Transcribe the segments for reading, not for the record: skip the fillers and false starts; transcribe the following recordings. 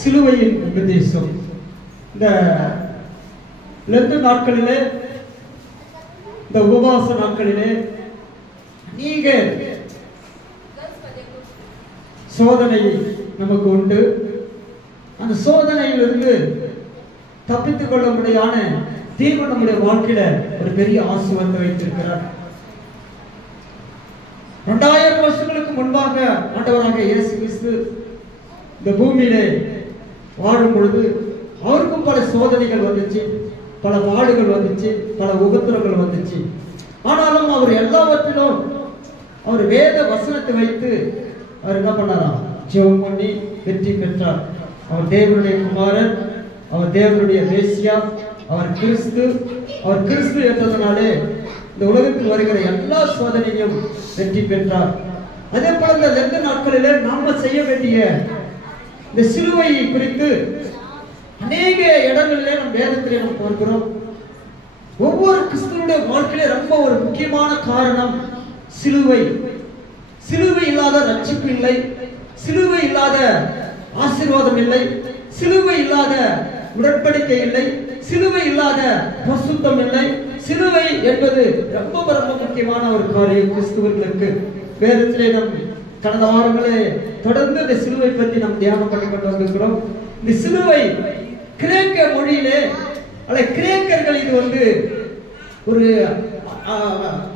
சிலுவையின் உபதேசம். இந்த லெந்து நாட்களிலே, இந்த உபவாச நாட்களிலே அநேக சோதனை நமக்கு உண்டு. அந்த சோதனையிலிருந்து தப்பித்துக் கொள்ள முடியான தேவன் நம்முடைய வாழ்க்கையில ஒரு பெரிய ஆசீர்வாதத்தை வைத்திருக்கிறார். 2000 வருஷங்களுக்கு முன்பாக ஆண்டவராக இயேசு கிறிஸ்து இந்த பூமியிலே வாழும் பொழுது அவருக்கும் பல சோதனைகள் வந்துச்சு, பல பாடுகள் வந்துச்சு, பல உபத்திரங்கள் வந்துச்சு. ஆனாலும் அவர் எல்லாவற்றிலும் அவர் வேத வசனத்தை வைத்து அவர் என்ன பண்ணாராம்? ஜெபம் பண்ணி வெற்றி பெற்றார். அவர் தேவனுடைய குமாரன், அவர் தேவனுடைய மேசியா, அவர் கிறிஸ்து என்றதனாலே இந்த உலகத்தில் வருகிற எல்லா சோதனையும் வெற்றி பெற்றார். அதே போல இந்த லெந்து நாட்களிலே நாம செய்ய வேண்டிய இந்த சிலுவையை குறித்து அநேக இடங்களிலே நம் வேதத்திலே நாம் பார்க்கிறோம். ஒவ்வொரு கிறிஸ்துவனுடைய வாழ்க்கையிலே ரொம்ப ஒரு முக்கியமான காரணம் சிலுவை. சிலுவை இல்லாத ரட்சிப்பு இல்லை, சிலுவை இல்லாத ஆசீர்வாதம் இல்லை, சிலுவை இல்லாத உடன்படிக்கை இல்லை, சிலுவை இல்லாத பரிசுத்தம் இல்லை. சிலுவை என்பது ரொம்ப ரொம்ப முக்கியமான ஒரு காரியம் கிறிஸ்துவர்களுக்கு. வேதத்திலே நம் கடந்த வாரங்களே தொடர்ந்து இந்த சிலுவை பற்றி நாம் தியானம் பண்ணி கொண்டு வந்திருக்கிறோம். இந்த சிலுவை கிரேக்க மொழியிலே கிரேக்கர்கள் இது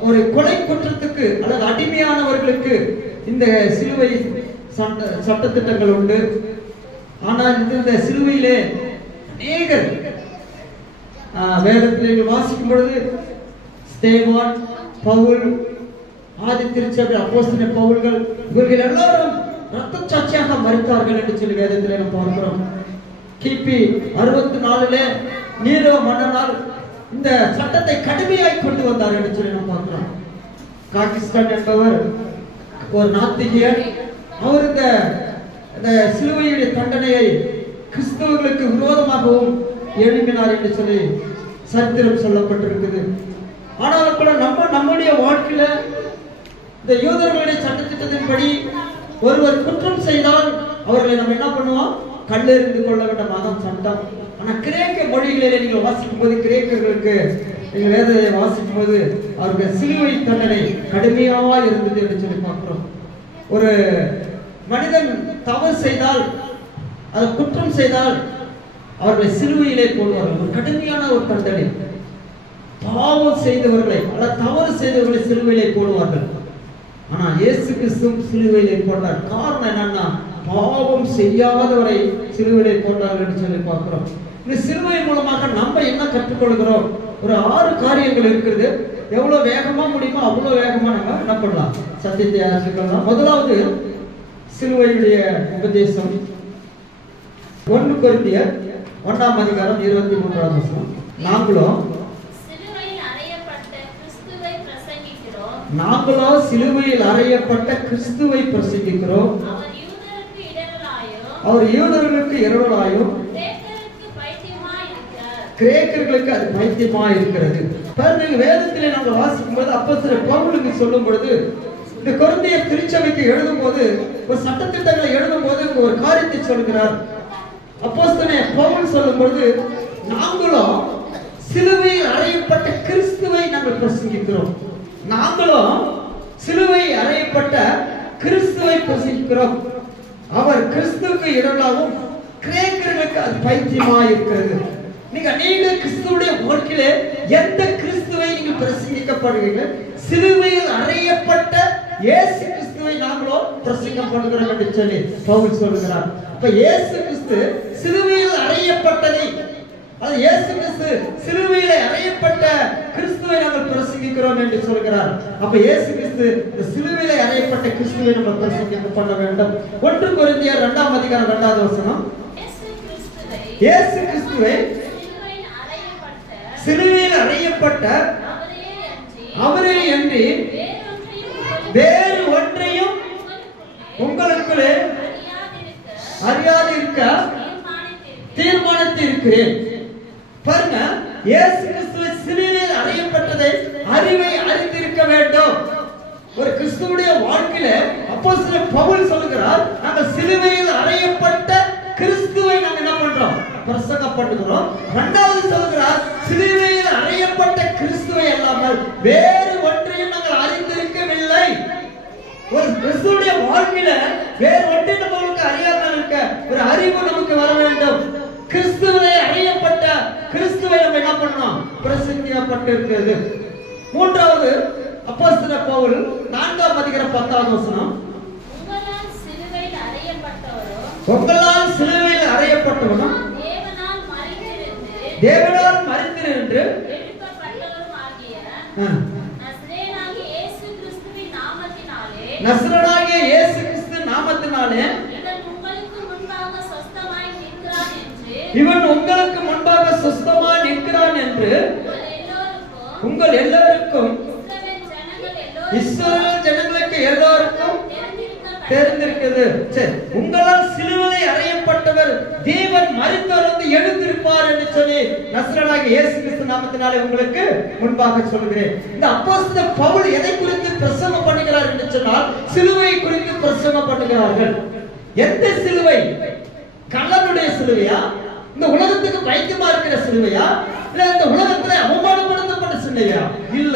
ஒரு கொலை குற்றத்துக்கு அல்லது அடிமையானவர்களுக்கு இந்த சிலுவை சட்டத்திட்டங்கள் உண்டு. ஆனால் இந்த சிலுவையிலே அநேகர் வேதத்திலே வாசிக்கும் பொழுது ஸ்தேவான், பவுல், ஆதி திருச்சபை அப்போஸ்தலர் பவுல்கள் இவர்கள் எல்லாரும் ரத்த சாட்சியாக மரித்தார்கள் என்று சொல்லி வேதத்திலே நாம் பார்க்கிறோம். கிபி 64 நீரோ மன்னனால் இந்த சட்டத்தை கடுமையாய் கொண்டு வந்தார் என்று சொல்லி நாம் பார்க்கிறோம். பாகிஸ்தான் என்பவர் ஒரு நாத்திகர். அவர் இந்த சிலுவையுடைய தண்டனையை கிறிஸ்தவர்களுக்கு விரோதமாகவும் எழுப்பினார் என்று சொல்லி சரித்திரம் சொல்லப்பட்டிருக்குது. ஆனாலும் கூட நம்முடைய வாழ்க்கையில இந்த யூதர்களுடைய சட்டத்திட்டத்தின்படி ஒருவர் குற்றம் செய்தால் அவர்களை நம்ம என்ன பண்ணுவோம்? கல்லெறிந்து கொள்ள வேண்டும், அதான் சட்டம். ஆனா கிரேக்க மொழிகளிலே நீங்கள் வாசிக்கும் போது, கிரேக்கர்களுக்கு நீங்கள் வேதத்தை வாசிக்கும் போது அவர்கள் சிலுவை தண்டனை கடுமையாக இருந்தது என்று சொல்லி பார்க்கிறோம். ஒரு மனிதன் தவறு செய்தால், அது குற்றம் செய்தால் அவர்களை சிலுவையிலே போடுவார்கள். ஒரு கடுமையான ஒரு தண்டனை. பாவம் செய்தவர்களை அல்லது தவறு செய்தவர்களை சிலுவையிலே போடுவார்கள். ஆனா இயேசு கிறிஸ்து சிலுவையிலே போட்டார். காரணம் என்னன்னா, பாவம் செய்யாதவரை சிலுவையிலே போட்டார்கள் என்று சொல்லி பார்க்கிறோம். இந்த சிலுவை மூலமாக நம்ம என்ன கற்றுக்கொள்கிறோம்? ஒரு 6 காரியங்கள் இருக்கிறது. எவ்வளவு வேகமா முடியுமோ அவ்வளவு வேகமா நம்ம என்ன பண்ணலாம்? சத்தியத்தை அறிந்துக்கொள்ளலாம். முதலாவது சிலுவையுடைய உபதேசம். 1 கொரிந்தியர் 1ஆம் அதிகாரம் 23ஆம் வசனம். நாங்களோ சிலுவையில் அறையப்பட்ட கிறிஸ்துவை பிரசங்கிக்கிறோம். அவர் யூதர்களுக்கு இடரலாயும் கிரேக்கர்களுக்கு அது பைத்தியமாய் இருக்கிறது. பாருங்க, வேதத்திலே நாங்கள் வாசிக்கும் போது அப்போஸ்தலர் பவுலுக்கு சொல்லும் பொழுது, இந்த கொரிந்தியர் திருச்சபைக்கு எழுதும் போது, ஒரு சட்டத்திட்டங்களை எழுதும் போது ஒரு காரியத்தை சொல்கிறார். அப்போஸ்தலர் பவுல் சொல்லும் பொழுது, நாங்களும் சிலுவையில் அறையப்பட்ட கிறிஸ்துவை நாங்கள் பிரசங்கிக்கிறோம். நாங்களும் சிலுவை அறையப்பட்ட கிறிஸ்துவை பிரசங்கிக்கிறோம். அவர் கிறிஸ்துவுக்கு இடரலாகவும் கிரேக்கர்களுக்கு அது பைத்தியமாய் இருக்கிறது. நீங்க அநேக கிறிஸ்துவுடைய வாழ்க்கையிலே எந்த கிறிஸ்துவை நீங்கள் பிரசங்கிக்கப்படுவீர்கள்? சிலுவையில் அறையப்பட்ட இயேசு கிறிஸ்துவை நாங்களோ பிரசங்கிக்கப்படுகிறோம் என்று சொல்லி பவுல் சொல்கிறார். அப்ப இயேசு கிறிஸ்து சிலுவையில் அறையப்பட்டதை, அது இயேசு கிறிஸ்து சிலுவையிலே அறையப்பட்ட கிறிஸ்துவை நாங்கள் பிரசங்கிக்கிறோம் என்று சொல்கிறார். அப்ப இயேசு கிறிஸ்து இந்த சிலுவையிலே அறையப்பட்ட கிறிஸ்துவை நம்ம பிரசங்கிக்க பண்ண வேண்டும். 1 கொரிந்தியர் 2ஆம் அதிகாரம் 2ஆவது வசனம். இயேசு கிறிஸ்துவை சிலுவையில் அறையப்பட்ட அவரே அன்றி வேறு ஒன்றையும் உங்களுக்குள்ளே அறியாது இருக்க தீர்மானித்து இருக்கிறேன். பாருங்க, இயேசு கிறிஸ்துவை சிலுவையில் அறையப்பட்டதை அறிவை அறிந்திருக்க வேண்டும். ஒரு கிறிஸ்துவுடைய வாழ்க்கையில அப்போஸ்தலர் பவுல் சொல்கிறார், நாங்கள் சிலுவையில் அறையப்பட்ட பண்ணப்பட்டிருக்கிறது. மூன்றாவது அப்போஸ்தலர் பவுல் 4ஆம் அதிகாரம் 10வது வசனம், உங்களால் சிலுவையில் அறையப்பட்டவனும் தேவனால் மரித்திருந்து நசரேயனாகிய இயேசு கிறிஸ்து நாமத்தினாலே இவன் உங்களுக்கு முன்பாக சுஸ்தமாய் நிற்கிறான் என்று உங்கள் எல்லோருக்கும் இஸ்ரவேல் ஜனங்களுக்கு எல்லோருக்கும் தெரிந்திருக்கிறது. சரி, உங்களால் சிலுவையில் அறையப்பட்டவர் தேவன் மரித்தோர் வந்து எழுந்திருப்பார் என்று சொல்லி நசரேயனாகிய இயேசு கிறிஸ்து நாமத்தினாலே உங்களுக்கு முன்பாக சொல்கிறேன். இந்த அப்போஸ்தலர் பவுல் எதை குறித்து பிரசங்கம் பண்ணுகிறார் என்று சொன்னால் சிலுவை குறித்து பிரசங்கம் பண்ணுகிறார்கள். எந்த சிலுவை? கள்ளனுடைய சிலுவையா? இந்த உலகத்துக்கு வைத்தியமா இருக்கிற சிலுவையா? இல்ல இந்த உலகத்துல அவமானப்படுத்தப்பட்ட சிலுவையா? இல்ல,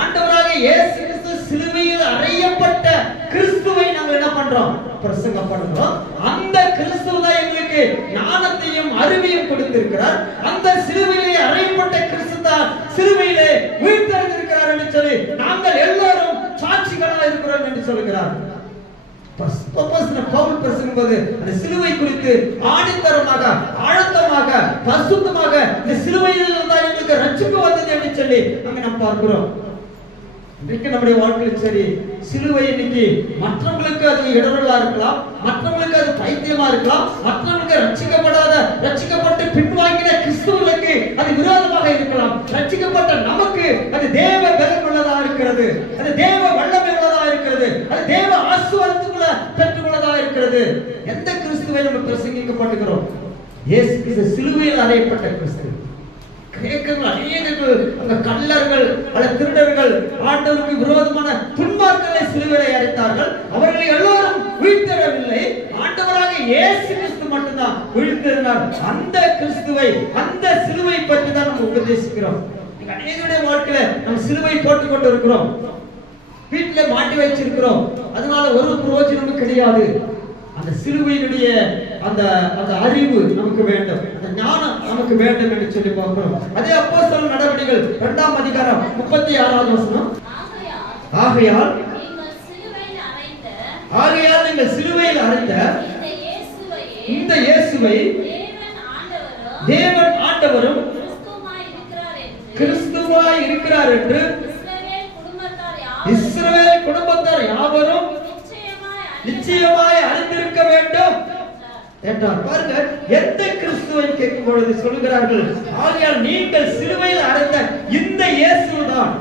ஆண்டவராகிய இயேசு கிறிஸ்து சிலுவையில் அறையப்பட்ட கிறிஸ்துவை நாங்கள் என்ன பண்றோம்? பிரசங்கம் பண்றோம். அந்த கிறிஸ்து தான் எங்களுக்கு ஞானத்தையும் அறிவையும் கொடுத்திருக்கிறார். அந்த சிலுவையிலே அறையப்பட்ட கிறிஸ்து தான் சிலுவையிலே உயிர்த்தெழுந்திருக்கிறார் என்று சொல்லி நாங்கள் எல்லாரும் சாட்சிகளா இருக்கிறோம் என்று சொல்கிறார். பவுல் பிரசங்கிப்பது அந்த சிலுவை குறித்து ஆணித்தரமாக, ஆழத்தமாக, பரிசுத்தமாக இந்த சிலுவையில் தான் எங்களுக்கு ரட்சிப்பு வந்தது என்று சொல்லி அங்க நாம் பார்க்கிறோம். இன்றைக்கு நம்முடைய வாழ்க்கையில் சரி, சிலுவை இன்னைக்கு மற்றவங்களுக்கு அது இடரலா இருக்கலாம், மற்றவங்களுக்கு அது பைத்தியமா இருக்கலாம், மற்றவங்களுக்கு ரட்சிக்கப்பட்டு பின்வாங்கின கிறிஸ்துவுக்கு அது விரோதமாக இருக்கலாம். ரட்சிக்கப்பட்ட நமக்கு அது தேவ பலம் உள்ளதா இருக்கிறது, அது தேவ வல்லமை உள்ளதா இருக்கிறது, அது தேவ ஆசீர்வாதத்துக்குள்ள பெற்றுள்ளதா இருக்கிறது. எந்த கிறிஸ்துவை நம்ம பிரசங்கிக்கப்படுகிறோம்? இயேசு கிறிஸ்து சிலுவையில் அறையப்பட்ட கிறிஸ்து. கிரேக்கர்கள் அநேகர்கள், அந்த கள்ளர்கள் அல்லது திருடர்கள் ஆண்டவருக்கு விரோதமான துன்மார்க்கங்களை சிலுவையிலே அறைந்தார்கள். அவர்களை எல்லோரும் உயிர்த்தெழவில்லை. ஆண்டவராக இயேசு கிறிஸ்து மட்டும்தான் உயிர்த்தெழுந்தார். அந்த கிறிஸ்துவை, அந்த சிலுவை பற்றி தான் நம்ம உபதேசிக்கிறோம். அநேகருடைய வாழ்க்கையில நம்ம சிலுவை போட்டுக் கொண்டு இருக்கிறோம், வீட்டுல மாட்டி வச்சிருக்கிறோம். அதனால ஒரு பிரயோஜனமும் கிடையாது. அந்த சிலுவையினுடைய அந்த அறிவு நமக்கு வேண்டும், அந்த ஞானம் நமக்கு வேண்டும் என்று சொல்லி பார்க்கிறோம். அதே அப்போஸ்தலர் நடவடிக்கைகள் 2ஆம் அதிகாரம் 36வது வசனம், ஆகையால் நீங்கள் சிலுவையில் அறைந்த இந்த இயேசுவை தேவன் ஆண்டவரும் கிறிஸ்துவாய் இருக்கிறார் என்று இஸ்ரவேல் குடும்பத்தார் யாவரும் நிச்சயமாய் அறிந்திருக்க வேண்டும் என்றார். பாருங்க, எந்த கிறிஸ்துவை கேட்கும் பொழுது சொல்கிறார்கள், ஆகையால் நீங்கள் சிலுவையில் அறைந்த இந்த இயேசுதான்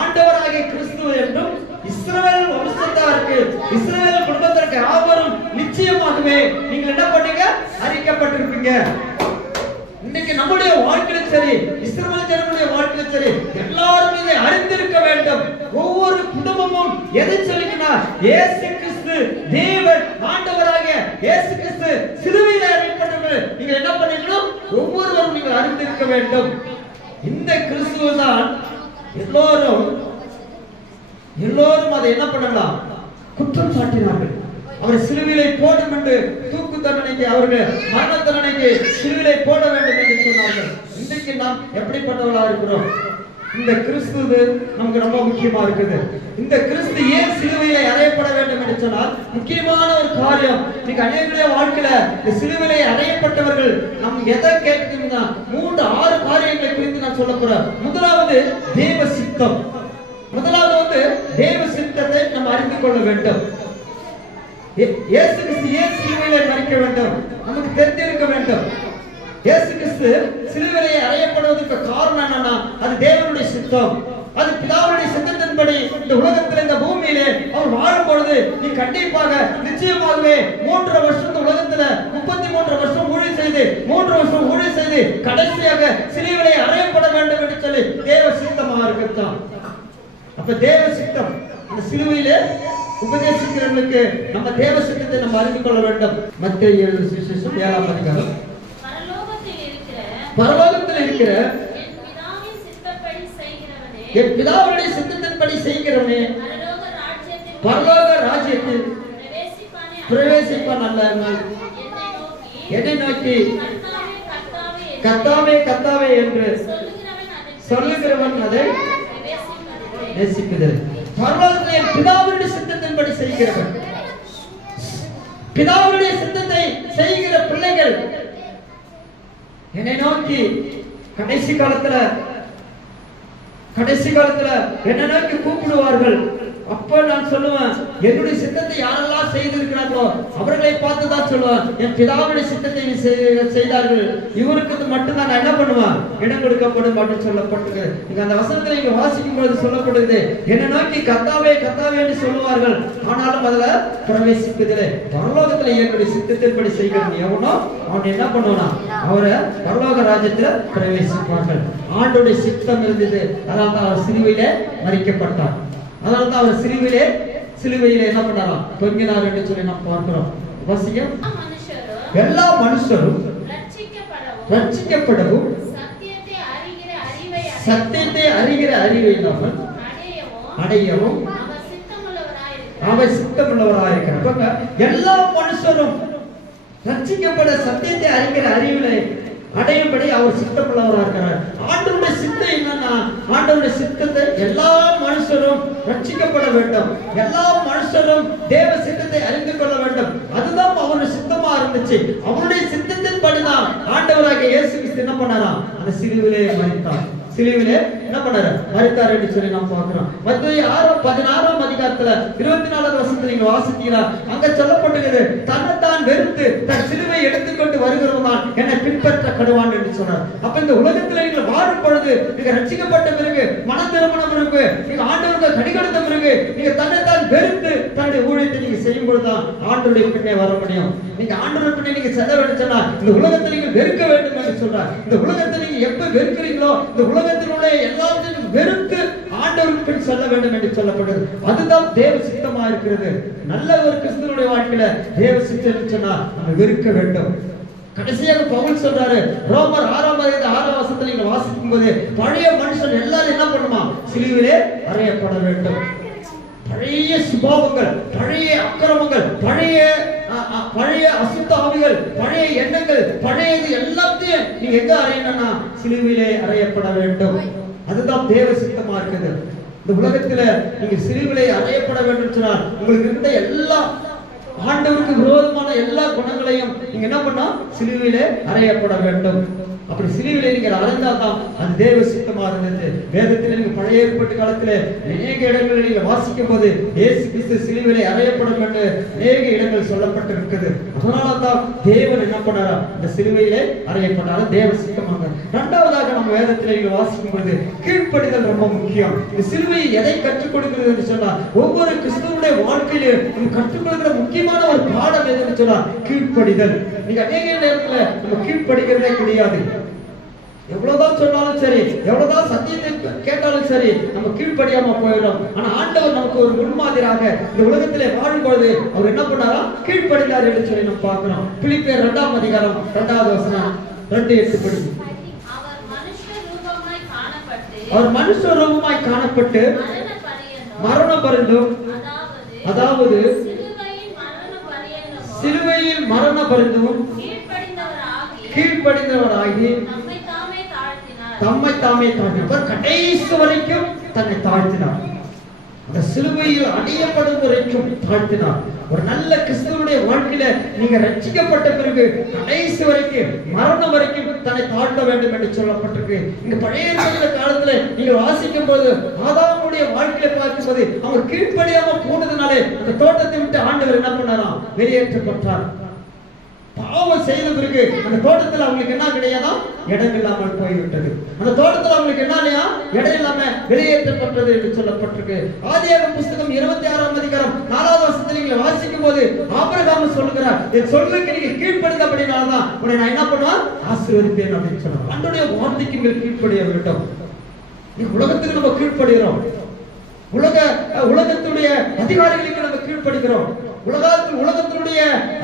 ஆண்டவராகிய கிறிஸ்து என்றும் இஸ்ரவேல் வம்சத்தாருக்கு, இஸ்ரவேல் குடும்பத்திற்கு யாவரும் நிச்சயமாகவே நீங்கள் என்ன பண்ணீங்க? அறிக்கப்பட்டிருப்பீங்க. இன்னைக்கு நம்முடைய வாழ்க்கையில சரி, இஸ்ரவேல் ஜனங்களுடைய வாழ்க்கையில சரி, எல்லாரும் இதை அறிந்திருக்க வேண்டும். ஒவ்வொரு குடும்பமும் எதை சொல்லிக்கனா, இயேசு கிறிஸ்து தேவன் ஆண்டவராகிய இயேசு கிறிஸ்து சிலுவையில் அறையப்பட்டவர். நீங்க என்ன பண்ணீங்களோ ஒவ்வொருவரும் நீங்கள் அறிந்திருக்க வேண்டும். இந்த கிறிஸ்துவ தான் எல்லோரும் அதை என்ன பண்ணலாம்? குற்றம் சாட்டினார்கள். அவரை சிலுவையிலே போடும் என்று தூக்கு தண்டனைக்கு, அவர்கள் மரண தண்டனைக்கு சிலுவையிலே போட வேண்டும் என்று சொன்னார்கள். இன்றைக்கு நாம் எப்படிப்பட்டவர்களா இருக்கிறோம்? இந்த கிறிஸ்து நமக்கு ரொம்ப முக்கியமா இருக்குது. இந்த கிறிஸ்து ஏன் சிலுவையிலே அறையப்பட வேண்டும் என்று சொன்னால் முக்கியமான ஒரு காரியம். இன்னைக்கு அநேகருடைய வாழ்க்கையில இந்த சிலுவையிலே அறையப்பட்டவர்கள் நாம் எதை கேட்கணும்னா 3-6 காரியங்களை குறித்து நான் சொல்ல போறேன். முதலாவது தேவ சித்தம். முதலாவது தேவ சித்தத்தை நாம் அறிந்து கொள்ள வேண்டும். இயேசு கிறிஸ்து ஏன் சிலுவையிலே மரிக்க வேண்டும் நமக்கு தெரிந்திருக்க வேண்டும். இயேசு கிறிஸ்து சிலுவையிலே அறையப்படுவதற்கு காரணம் என்னன்னா, அது தேவனுடைய சித்தம், அது பிதாவுடைய சித்தத்தின்படி இந்த உலகத்தில், இந்த பூமியிலே அவர் வாழும் பொழுது நீ கண்டிப்பாக நிச்சயமாகவே 3 வருஷம் உலகத்துல 33 வருஷம் ஊழியம் செய்து 3 வருஷம் ஊழியம் செய்து கடைசியாக சிலுவையிலே அறையப்பட வேண்டும் என்று சொல்லி தேவ சித்தமாக இருக்கத்தான். அப்ப தேவ சித்தம் அந்த சிலுவையிலே உபதேசிக்கிறவர்களுக்கு நம்ம தேவ சித்தத்தை நம்ம அறிந்து கொள்ள வேண்டும். மத்தேயு 7ஆம் அதிகாரம், பரலோகத்தில் இருக்கிற என் பிதாவுடைய சித்தத்தின்படி செய்கிறவனே பரலோக ராஜ்யத்தில் பிரவேசிப்பான் அல்ல. என்னை நோக்கி கர்த்தாவே கர்த்தாவே என்று சொல்லுகிறவன் அதை நேசிப்பதில்லை. பரலோகத்திலே பிதாவுடைய சித்தத்தின்படி செய்கிறவன், பிதாவுடைய சித்தத்தை செய்கிற பிள்ளைகள் என்னை நோக்கி கடைசி காலத்துல என்னை நோக்கி கூப்பிடுவார்கள். அப்ப நான் சொல்லுவேன், என்னுடைய சித்தத்தை யாரெல்லாம் செய்திருக்கிறார்களோ அவர்களை பார்த்து தான் சொல்லுவேன், என் பிதாவுடைய சித்தத்தை செய்தார்கள், இவருக்கு மட்டும்தான் நான் என்ன பண்ணுவேன், இடம் கொடுக்கப்படும் அப்படின்னு சொல்லப்பட்டது. நீங்க அந்த வசனத்தை நீங்க வாசிக்கும் பொழுது சொல்லப்படுது, என்னை நோக்கி கர்த்தாவே கர்த்தாவே என்று சொல்லுவார்கள், ஆனாலும் அதுல பிரவேசிப்பதில்லை. பரலோகத்துல என்னுடைய சித்தத்தின்படி செய்கிறவன் எவனோ அவன் என்ன பண்ணுவானா, அவரை பரலோக ராஜ்யத்துல பிரவேசிப்பார்கள். ஆண்டோடைய சித்தம் இருந்தது, அதாவது அவர் சிலுவையிலே மரிக்கப்பட்டார். அதனால தான் அவர் சிலுவையிலே என்ன பண்ணாராம், தொங்கினார் என்று சொல்லி நாம் பார்க்கிறோம். வாசியம், எல்லா மனுஷரும் ரட்சிக்கப்படவும் சத்தியத்தை அறிகிற அறிவை நாமல் அடையவும் அவர் சித்தமுள்ளவராயிருக்கிறார். எல்லா மனுஷரும் ரட்சிக்கப்பட சத்தியத்தை அறிகிற அறிவிலை அடையும்படி அவர் சித்தமுள்ளவராக இருக்கிறார். ஆண்டவருடைய சித்தம் என்னன்னா, ஆண்டவருடைய சித்தத்தை எல்லா மனுஷரும் ரட்சிக்கப்பட வேண்டும், எல்லா மனுஷரும் தேவ சித்தத்தை அறிந்து கொள்ள வேண்டும். அதுதான் அவருடைய சித்தமா இருந்துச்சு. அவருடைய சித்தத்தின் படிதான் ஆண்டவராக இயேசு கிறிஸ்து என்ன பண்ணாராம், அந்த சிலுவிலே மரித்தார். சிலுவிலே என்ன பண்ணாரு, மரித்தார் என்று சொல்லி நாம் பார்க்கிறோம். மத்தேயு 16ஆம் அதிகாரத்துல 24வது வசனத்தை நீங்க வாசித்தீங்கன்னா அங்க சொல்லப்பட்டிருக்கிறது, தன்னைத்தான் வெறுத்து தன் சிலுவை எடுத்துக்கொண்டு வருகிறவன் என்னை பின்பற்ற கடுவான் என்று சொன்னார். அப்ப இந்த உலகத்துல நீங்கள் வாழும் பொழுது, நீங்க ரட்சிக்கப்பட்ட பிறகு, மன திருமணம் பிறகு, நீங்க ஆண்டவருக்கு கடிகொடுத்த பிறகு, நீங்க தன்னைத்தான் வெறுத்து தன்னுடைய ஊழியத்தை நீங்க செய்யும் பொழுதுதான் ஆண்டவருடைய பின்னே வர முடியும். நீங்க ஆண்டவருடைய பின்னே நீங்க செல்ல வேண்டும் சொன்னா, இந்த உலகத்தை நீங்கள் வெறுக்க வேண்டும் என்று சொல்றார். இந்த உலகத்தை நீங்க எப்ப வெறுக்கிறீங்களோ, இந்த உலகத்தினுடைய எல்லாத்தையும் வெறுத்து ஆண்டவருக்கு பின் செல்ல வேண்டும் என்று சொல்லப்படுது. அதுதான் தேவ சித்தமா இருக்கிறது. நல்ல ஒரு கிறிஸ்துவனுடைய வாழ்க்கையில தேவ சித்தம் சொன்னா நம்ம வெறுக்க வேண்டும். கடைசியாக பவுல் சொல்றாரு, ரோமர் 6ஆம் அதிகாரம் 6ஆம் வசனத்தை நீங்க வாசிக்கும் போது, பழைய மனுஷன் எல்லாரும் என்ன பண்ணுமா, சிலுவிலே அறையப்பட வேண்டும். பழைய சுபாவங்கள், பழைய அக்கிரமங்கள், பழைய அசுத்த ஆவிகள், பழைய எண்ணங்கள், பழையது எல்லாத்தையும் நீங்க எங்க அறையணும்னா சிலுவிலே அறையப்பட வேண்டும். அதுதான் தேவ சித்தமா இருக்குது. இந்த உலகத்துல நீங்க சிலுவிலே அறையப்பட வேண்டும் சொன்னால், உங்களுக்கு இருந்த எல்லா ஆண்டவருக்கு விரோதமான எல்லா குணங்களையும் நீங்க என்ன பண்ணா சிலுவிலே அறையப்பட வேண்டும். அப்படி சிலுவிலே நீங்க அறைந்தாதான் அது தேவ சித்தமா இருந்தது. வேதத்தில் நீங்க பழைய ஏற்பாட்டு காலத்துல அநேக இடங்களில் நீங்க வாசிக்கும் போது இயேசு கிறிஸ்து சிலுவிலே அறையப்படும் என்று அநேக இடங்கள் சொல்லப்பட்டிருக்குது. அதனாலதான் தேவன் என்ன பண்ணாரா, இந்த சிலுவையிலே அறையப்பட்டார தேவ சித்தமாக. இரண்டாவதாக நம்ம வேதத்தில் நீங்க வாசிக்கும் போது கீழ்ப்படிதல் ரொம்ப முக்கியம். இந்த சிலுவையை எதை கற்றுக் கொடுக்கிறது என்று சொன்னா, ஒவ்வொரு கிறிஸ்துவனுடைய வாழ்க்கையிலும் கற்றுக்கொள்கிற முக்கியமான ஒரு பாடம் எதுன்னு சொன்னா கீழ்ப்படிதல். நீங்க அநேக நேரத்துல நம்ம கீழ்ப்படிக்கிறதே கிடையாது. எவ்வளவுதான் சொன்னாலும் சரி, எவ்வளவுதான் சத்தியத்தை கேட்டாலும் சரி, நம்ம கீழ்ப்படியாம போயிடும். ஆனா ஆண்டவர் நமக்கு ஒரு முன்மாதிரியாக இந்த உலகத்திலே வாழும்போது அவர் என்ன பண்ணாரா, கீழ்ப்படிந்தார் என்று சொல்லி நம்ம பார்க்கிறோம். பிலிப்பியர் 2ஆம் அதிகாரம் 2வது வசனம் 2:8 படி, அவர் மனுஷ ரூபமாய் காணப்பட்டு மரண பரியந்தம், அதாவது சிலுவையில் மரண பரியந்தம் கீழ்ப்படிந்தவராகி தம்மை தாமே தாழ்த்தினார். கடைசி வரைக்கும் தன்னை தாழ்த்தினார். அந்த சிலுவையில் அடியப்படும் வரைக்கும் தாழ்த்தினார். ஒரு நல்ல கிறிஸ்துவனுடைய வாழ்க்கையில நீங்க ரட்சிக்கப்பட்ட பிறகு கடைசி வரைக்கும் மரணம் வரைக்கும் தன்னை தாழ்த்த வேண்டும் என்று சொல்லப்பட்டிருக்கு. இங்க பழைய காலத்துல நீங்க வாசிக்கும் போது ஆதாமுடைய வாழ்க்கையில பார்க்கும்போது அவர் கீழ்ப்படியாம போனதுனாலே அந்த தோட்டத்தை விட்டு ஆண்டவர் என்ன பண்ணாராம், வெளியேற்றப்பட்டார். பாவம் செய்த பிறகு அந்த தோட்டத்தில் அவங்களுக்கு என்ன கிடையாதா, இடம் இல்லாமல் போய்விட்டது. அந்த தோட்டத்தில் அவங்களுக்கு என்ன இல்லையா, இடம் இல்லாம வெளியேற்றப்பட்டது என்று சொல்லப்பட்டிருக்கு. ஆதியாகமம் புஸ்தகம் 26ஆம் அதிகாரம் 4வது வசனத்தில் நீங்க வாசிக்கும் போது ஆபிரகாம் சொல்லுகிறார், என் சொல்லுக்கு நீங்க கீழ்ப்படிந்தபடினால்தான் உன்னை நான் என்ன பண்ணுவேன், ஆசீர்வதிப்பேன் அப்படின்னு சொன்னார். ஆண்டவருடைய வார்த்தைக்கு நீங்கள் கீழ்ப்படிய வேண்டும். உலகத்துக்கு நம்ம கீழ்ப்படுகிறோம், உலகத்துடைய அதிகாரிகளுக்கு நம்ம கீழ்ப்படுகிறோம், உலகத்தினுடைய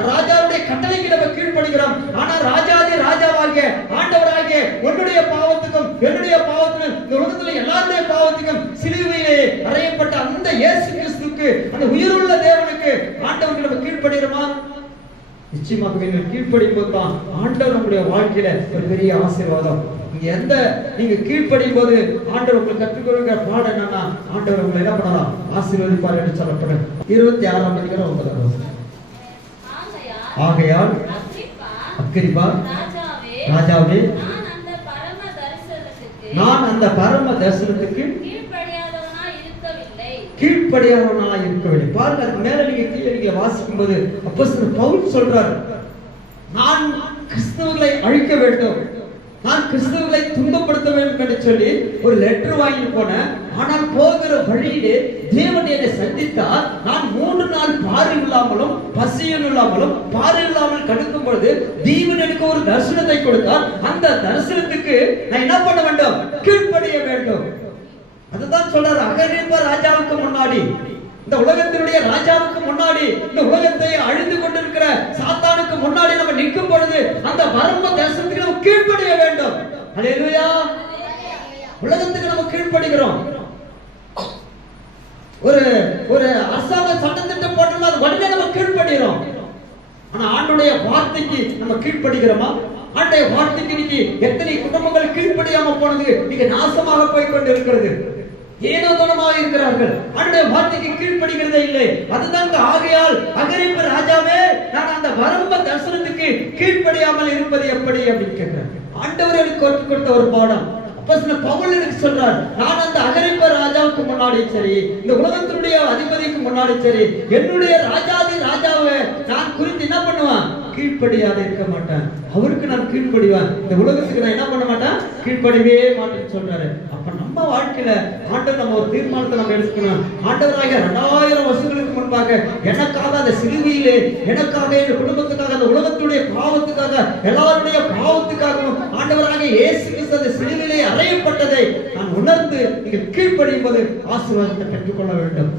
ராஜாவுடைய கட்டளைக்கு நம்ம கீழ்ப்படுகிறோம். ஆனா ராஜாதி ராஜாவாகிய ஆண்டவராகிய உன்னுடைய பாவத்துக்கும் என்னுடைய பாவத்துக்கும் இந்த உலகத்துல எல்லாருடைய பாவத்துக்கும் சிலுவையிலே அறையப்பட்ட அந்த இயேசு கிறிஸ்துவுக்கு, அந்த உயிருள்ள தேவனுக்கு ஆண்டவருக்கு நம்ம கீழ்ப்படுகிறோமா? நிச்சயமாக நீங்கள் கீழ்ப்படியும் போது தான் ஆண்டவர் நம்முடைய வாழ்க்கையில ஒரு பெரிய ஆசீர்வாதம். எந்த நீங்க கீழ்ப்படியும் போது ஆண்டவர் உங்களுக்கு கற்றுக் கொடுக்கிற பாடம் என்னன்னா, ஆண்டவர் உங்களை என்ன பண்ணலாம், ஆசீர்வதிப்பார் என்று சொல்லப்படும். 26ஆம் அதிகாரம் 9ஆம் வசனம். ஆகையால் அக்கிரிப்பா ராஜாவே, நான் அந்த பரம தரிசனத்துக்கு கீழ்ப்படியாதவனாய் இருக்கவில்லை. பாருங்க, அதுக்கு மேல நீங்க வாசிக்கும் போது அப்போஸ்தலர் பவுல் சொல்றார், நான் கிறிஸ்தவர்களை அழிக்க வேண்டும், நான் கிறிஸ்தவர்களை துன்பப்படுத்த வேண்டும் என்று சொல்லி ஒரு லெட்டர் வாங்கி போனேன். ஆனால் போகிற வழியிலே தேவன் என்னை சந்தித்தார். நான் 3 நாள் பாறை இல்லாமலும் பசியும் இல்லாமலும் பாறை இல்லாமல் கடக்கும் பொழுது தேவன் எனக்கு ஒரு தரிசனத்தை கொடுத்தார். அந்த தரிசனத்துக்கு நான் என்ன பண்ண வேண்டும், கீழ்ப்படிய வேண்டும். அதுதான் சொல்றாரு, அகரிப்பா ராஜாவுக்கு முன்னாடி, இந்த உலகத்தினுடைய ராஜாவுக்கு முன்னாடி, இந்த உலகத்தை அழிந்து கொண்டிருக்கிற சாத்தானுக்கு முன்னாடி நம்ம நிற்கும் பொழுது அந்த பரம தேசத்துக்கு நம்ம கீழ்ப்படிய வேண்டும். அல்லேலூயா. உலகத்துக்கு நம்ம கீழ்ப்படுகிறோம். ஒரு ஒரு அரசாங்க சட்டத்திட்டம் போட்டோம்னா அது உடனே நம்ம கீழ்ப்படுகிறோம். ஆனா ஆண்டுடைய வார்த்தைக்கு நம்ம கீழ்ப்படுகிறோமா? ஆண்டுடைய வார்த்தைக்கு இன்னைக்கு எத்தனை குடும்பங்கள் கீழ்ப்படியாம போனது, இன்னைக்கு நாசமாக போய் கொண்டு இருக்கிறது. ஏனோ தோணமாக இருக்கிறார்கள், ஆண்டுடைய வார்த்தைக்கு கீழ்ப்படுகிறதே இல்லை. அதுதான் ஆகையால் அகிரிப்பா ராஜாவே, நான் அந்த பரம தரிசனத்துக்கு கீழ்ப்படியாமல் இருப்பது எப்படி அப்படின்னு கேட்கிறார். ஆண்டவர் எனக்கு கற்றுக் கொடுத்த ஒரு பாடம். அப்போஸ்தலர் பவுல் எனக்கு சொல்றார், நான் அந்த அகிரிப்பா ராஜாவுக்கு முன்னாடி சரி, இந்த உலகத்தினுடைய அதிபதிக்கு முன்னாடி சரி, என்னுடைய ராஜாதி ராஜாவை நான் குறித்து என்ன பண்ணுவேன், கீழ்ப்படியாத இருக்க மாட்டேன். அவருக்கு நான் கீழ்ப்படிவேன். இந்த உலகத்துக்கு நான் என்ன பண்ண மாட்டேன், கீழ்ப்படிவே மாட்டேன்னு சொல்றாரு. அப்ப நம்ம வாழ்க்கையில ஆண்டவர் நம்ம ஒரு தீர்மானத்தை நம்ம எடுத்துக்கணும். ஆண்டவராக 2000 வருஷங்களுக்கு முன்பாக எனக்காக அந்த சிலுவையிலே, எனக்காக என் குடும்பத்துக்காக, அந்த உலகத்துடைய பாவத்துக்காக, எல்லாருடைய பாவத்துக்காகவும் ஆண்டவராக இயேசு கிறிஸ்து அந்த சிலுவையிலே அறையப்பட்டதை நான் உணர்ந்து நீங்கள் கீழ்ப்படியும் போது ஆசீர்வாதத்தை பெற்றுக்கொள்ள வேண்டும்.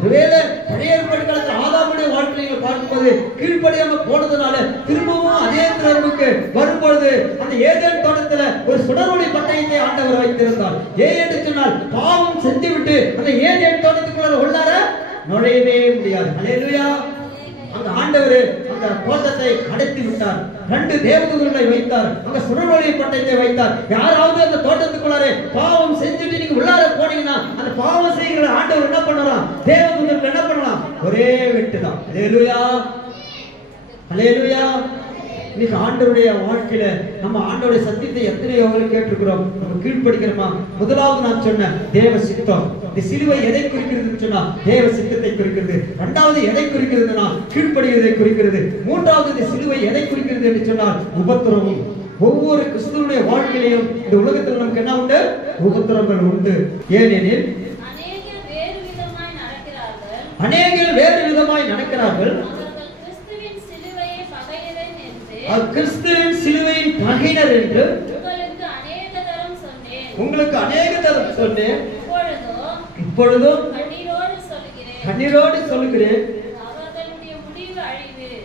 ஒருவேளை பழைய ஏற்பாடு காலத்தில் ஆதாமுடைய வாழ்க்கையை பார்க்கும்போது கீழ்ப்படியாம போனதுனால திரும்பவும் அதே நிலைமைக்கு வரும்பொழுது அந்த ஏதேன் தோட்டத்துல ஒரு சுடரொளி பட்டயத்தை ஆண்டவர் வைத்திருந்தார். ஏன் என்று சொன்னால், பாவம் செஞ்சு விட்டு அந்த ஏதேன் தோட்டத்துக்குள்ள உள்ளார நுழையவே முடியாது. அல்லேலூயா. அந்த ஆண்டவர் அந்த தோட்டத்தை அடைத்து விட்டார். 2 தேவதூதர்களை வைத்தார். அங்க சுடரொளி பட்டயத்தை வைத்தார். யாராவது அந்த தோட்டத்துக்குள்ளாரே பாவம் செஞ்சுட்டு நீங்க உள்ளார போனீங்கன்னா அந்த பாவம் செய்கிற ஆண்டவர் என்ன பண்ணலாம், தேவதூதர்கள் என்ன பண்ணலாம், ஒரே வெட்டுதான். அல்லேலூயா, அல்லேலூயா. இன்னைக்கு ஆண்டவருடைய வாழ்க்கையில நம்ம ஆண்டவருடைய சத்தியத்தை எத்தனை கேட்டிருக்கிறோம், நம்ம கீழ்ப்படுகிறோமா? முதலாவது நான் சொன்ன தேவ சித்தம். இந்த சிலுவை எதை குறிக்கிறதுன்னு சொன்னா தேவ சித்தத்தை குறிக்கிறது. இரண்டாவது எதை குறிக்கிறதுனா கீழ்ப்படுகிறதை குறிக்கிறது. மூன்றாவது இந்த சிலுவை எதை குறிக்கிறது என்று சொன்னால் உபத்திரவம். ஒவ்வொரு கிறிஸ்துவனுடைய வாழ்க்கையிலும் இந்த உலகத்தில் நமக்கு என்ன உண்டு, உபத்திரவங்கள் உண்டு. ஏனெனில் அநேகர் வேறு விதமாய் நடக்கிறார்கள். கிறிஸ்துவின் சிலுவையின் பகையினர் என்று உங்களுக்கு அநேக தரம் சொன்னேன். இப்பொழுதும் கண்ணீரோடு சொல்லுகிறேன்,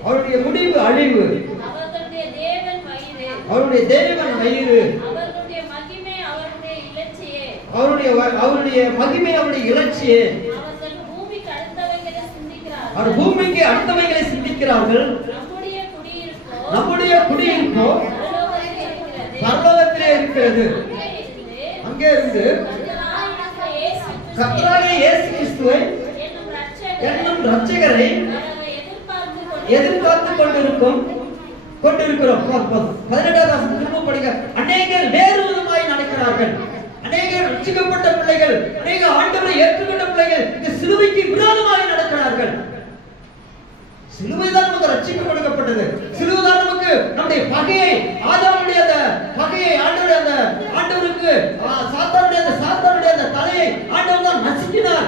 அவருடைய முடிவு அழிவு, அவருடைய தேவன் வயிறு, அவருடைய மகிமை அவருடைய இலட்சியே. அவர் பூமிக்கு அடுத்தவைகளை சிந்திக்கிறார்கள். நம்முடைய குடியிருப்போ பரலோகத்திலே இருக்கிறது. அங்கே இருந்து கர்த்தராகிய இயேசு கிறிஸ்துவை என்னும் இரட்சகரை எதிர்பார்த்து கொண்டிருக்கிறோம். 18ஆம் வசனம் திரும்ப படிங்க. அநேகர் வேறு விதமாய் நடக்கிறார்கள். அநேகர் ரட்சிக்கப்பட்ட பிள்ளைகள், அநேக ஆண்டவரை ஏற்றுக்கொண்ட பிள்ளைகள் இந்த சிலுவைக்கு விரோதமாக நடக்கிறார்கள். சிலுவைதான் நமக்கு ரட்சிக்க கொடுக்கப்பட்டது. சிலுவைதான் நமக்கு நம்முடைய பகையை, ஆதாமுடைய அந்த பகையை ஆண்டவருக்கு சாத்தானுடைய அந்த தலையை ஆண்டவர் தான் நசுக்கினார்.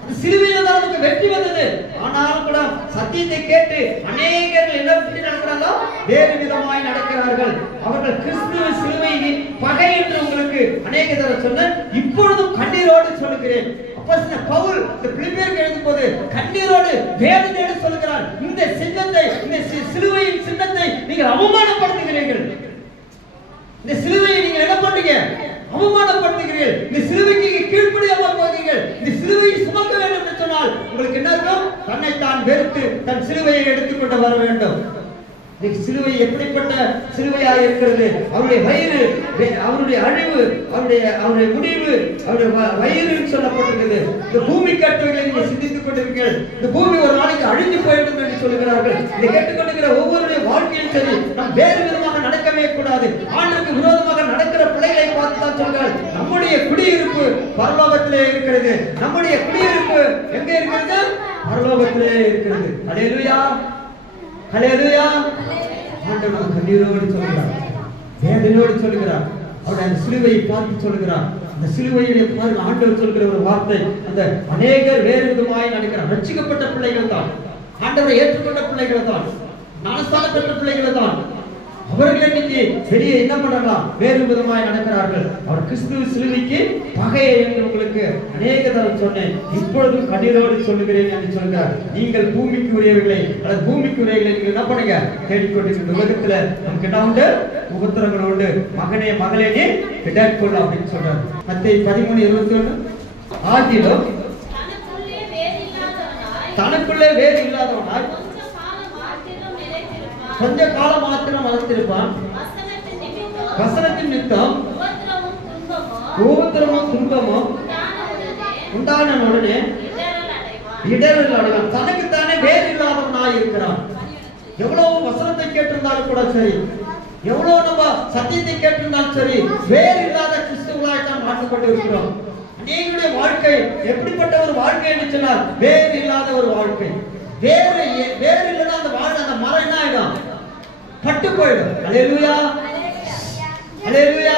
அந்த சிலுவையில தான் நமக்கு வெற்றி வந்தது. ஆனாலும் கூட சத்தியத்தை கேட்டு அநேகர்கள் என்ன நடக்கிறாங்க, வேறு விதமாய் நடக்கிறார்கள். அவர்கள் கிறிஸ்துவின் சிலுவையின் பகை என்று உங்களுக்கு அநேக தடவை சொன்னேன். இப்பொழுதும் கண்ணீரோடு சொல்லுகிறேன். அப்போஸ்தலர் பவுல் இந்த பிலிப்பியருக்கு எழுதும்போது கண்ணீரோடு வேதனையோடு சொல்கிறார், இந்த சின்னத்தை, இந்த சிலுவையின் சின்னத்தை நீங்கள் அவமானப்படுத்துகிறீர்கள். இந்த சிலுவையை நீங்க என்ன பண்றீங்க, அவமானப்படுத்துகிறீர்கள். இந்த சிலுவைக்கு கீழ்ப்படியாம போகிறீர்கள். இந்த சிலுவையை சுமக்க வேண்டும் என்று சொன்னால் உங்களுக்கு என்ன இருக்கும், தன்னைத்தான் வெறுத்து தன் சிலுவையை எடுத்துக்கொண்டு வர வேண்டும். சிலுவை எப்படிப்பட்ட சிலுவையாக இருக்கிறது? அவருடைய வயிறு, அவருடைய அழிவு, அவருடைய முடிவு, அவருடைய வயிறு சொல்லப்பட்டிருக்கிறது. இந்த பூமி கட்டுகளை நீங்க சிந்தித்துக் கொண்டிருக்கீர்கள். இந்த பூமி ஒரு நாளைக்கு அழிஞ்சு போயிடும் என்று சொல்லுகிறார்கள். இதை கேட்டுக்கொண்டிருக்கிற ஒவ்வொருடைய வாழ்க்கையும் சரி, நாம் வேறு விதமாக நடக்கவே கூடாது. ஆண்டுக்கு விரோதமாக நடக்கிற பிள்ளைகளை பார்த்து தான் சொல்கிறார், நம்முடைய குடியிருப்பு பரலோகத்திலே இருக்கிறது. நம்முடைய குடியிருப்பு எங்க இருக்கிறது? பரலோகத்திலே இருக்கிறது. அல்லேலூயா, அல்லேலூயா. ஆண்டவர் கண்ணீரோடு சொல்கிறார், வேதனையோடு சொல்கிறார். அவருடைய அந்த சிலுவையை பார்த்து சொல்கிறார். அந்த சிலுவையிலே ஆண்டவர் சொல்கிற ஒரு வார்த்தை, அந்த அநேகர் வேறு விதமாய் நடக்கிறார். ரட்சிக்கப்பட்ட பிள்ளைகள் தான், ஆண்டவரை ஏற்றுக்கொண்ட பிள்ளைகள் தான், ஞானஸ்தானம் பெற்ற பிள்ளைகள் தான். அவர்கள் இன்னைக்கு வெளியே என்ன பண்றாங்களா? வேறு விதமாய் நடக்கிறார்கள். அவர் கிறிஸ்துவ சிலுவைக்கு பகையை என்று உங்களுக்கு அநேக தடவை சொன்னேன், இப்பொழுதும் கண்ணீரோடு சொல்லுகிறேன் என்று சொல்கிறார். நீங்கள் பூமிக்கு உரியவர்களை அல்லது பூமிக்கு உரியவர்களை நீங்க என்ன பண்ணுங்க? தேடிக்கொண்டிருக்கிற உலகத்துல நமக்கு என்ன உண்டு? உபத்திரங்கள் உண்டு. மகனே மகளே நீ விடாட்கொள்ள அப்படின்னு சொல்றாரு. மத்தேயு 13:21. ஆகிலும் தனக்குள்ளே வேறு இல்லாதவனாய் கொஞ்ச காலம் மாத்திரம் மறைத்திருப்பான். வசனத்தின் நிமித்தம் உபத்திரமும் துன்பமும் உண்டான உடனே இடரல் அடைவான். தனக்குத்தானே வேறு இல்லாதவனாய் இருக்கிறான். எவ்வளவு வசனத்தை கேட்டிருந்தாலும் கூட சரி, எவ்வளவு நம்ம சத்தியத்தை கேட்டிருந்தாலும் சரி, வேறு இல்லாத கிறிஸ்துவர்களாய் தான் மாற்றப்பட்டு இருக்கிறோம். அநேகருடைய வாழ்க்கை எப்படிப்பட்ட ஒரு வாழ்க்கை என்று சொன்னால், வேறு இல்லாத ஒரு வாழ்க்கை. வேறு இல்லைன்னா அந்த அந்த மரம் என்ன ஆயிடும்? பட்டு போயிடும். அல்லேலூயா, அல்லேலூயா.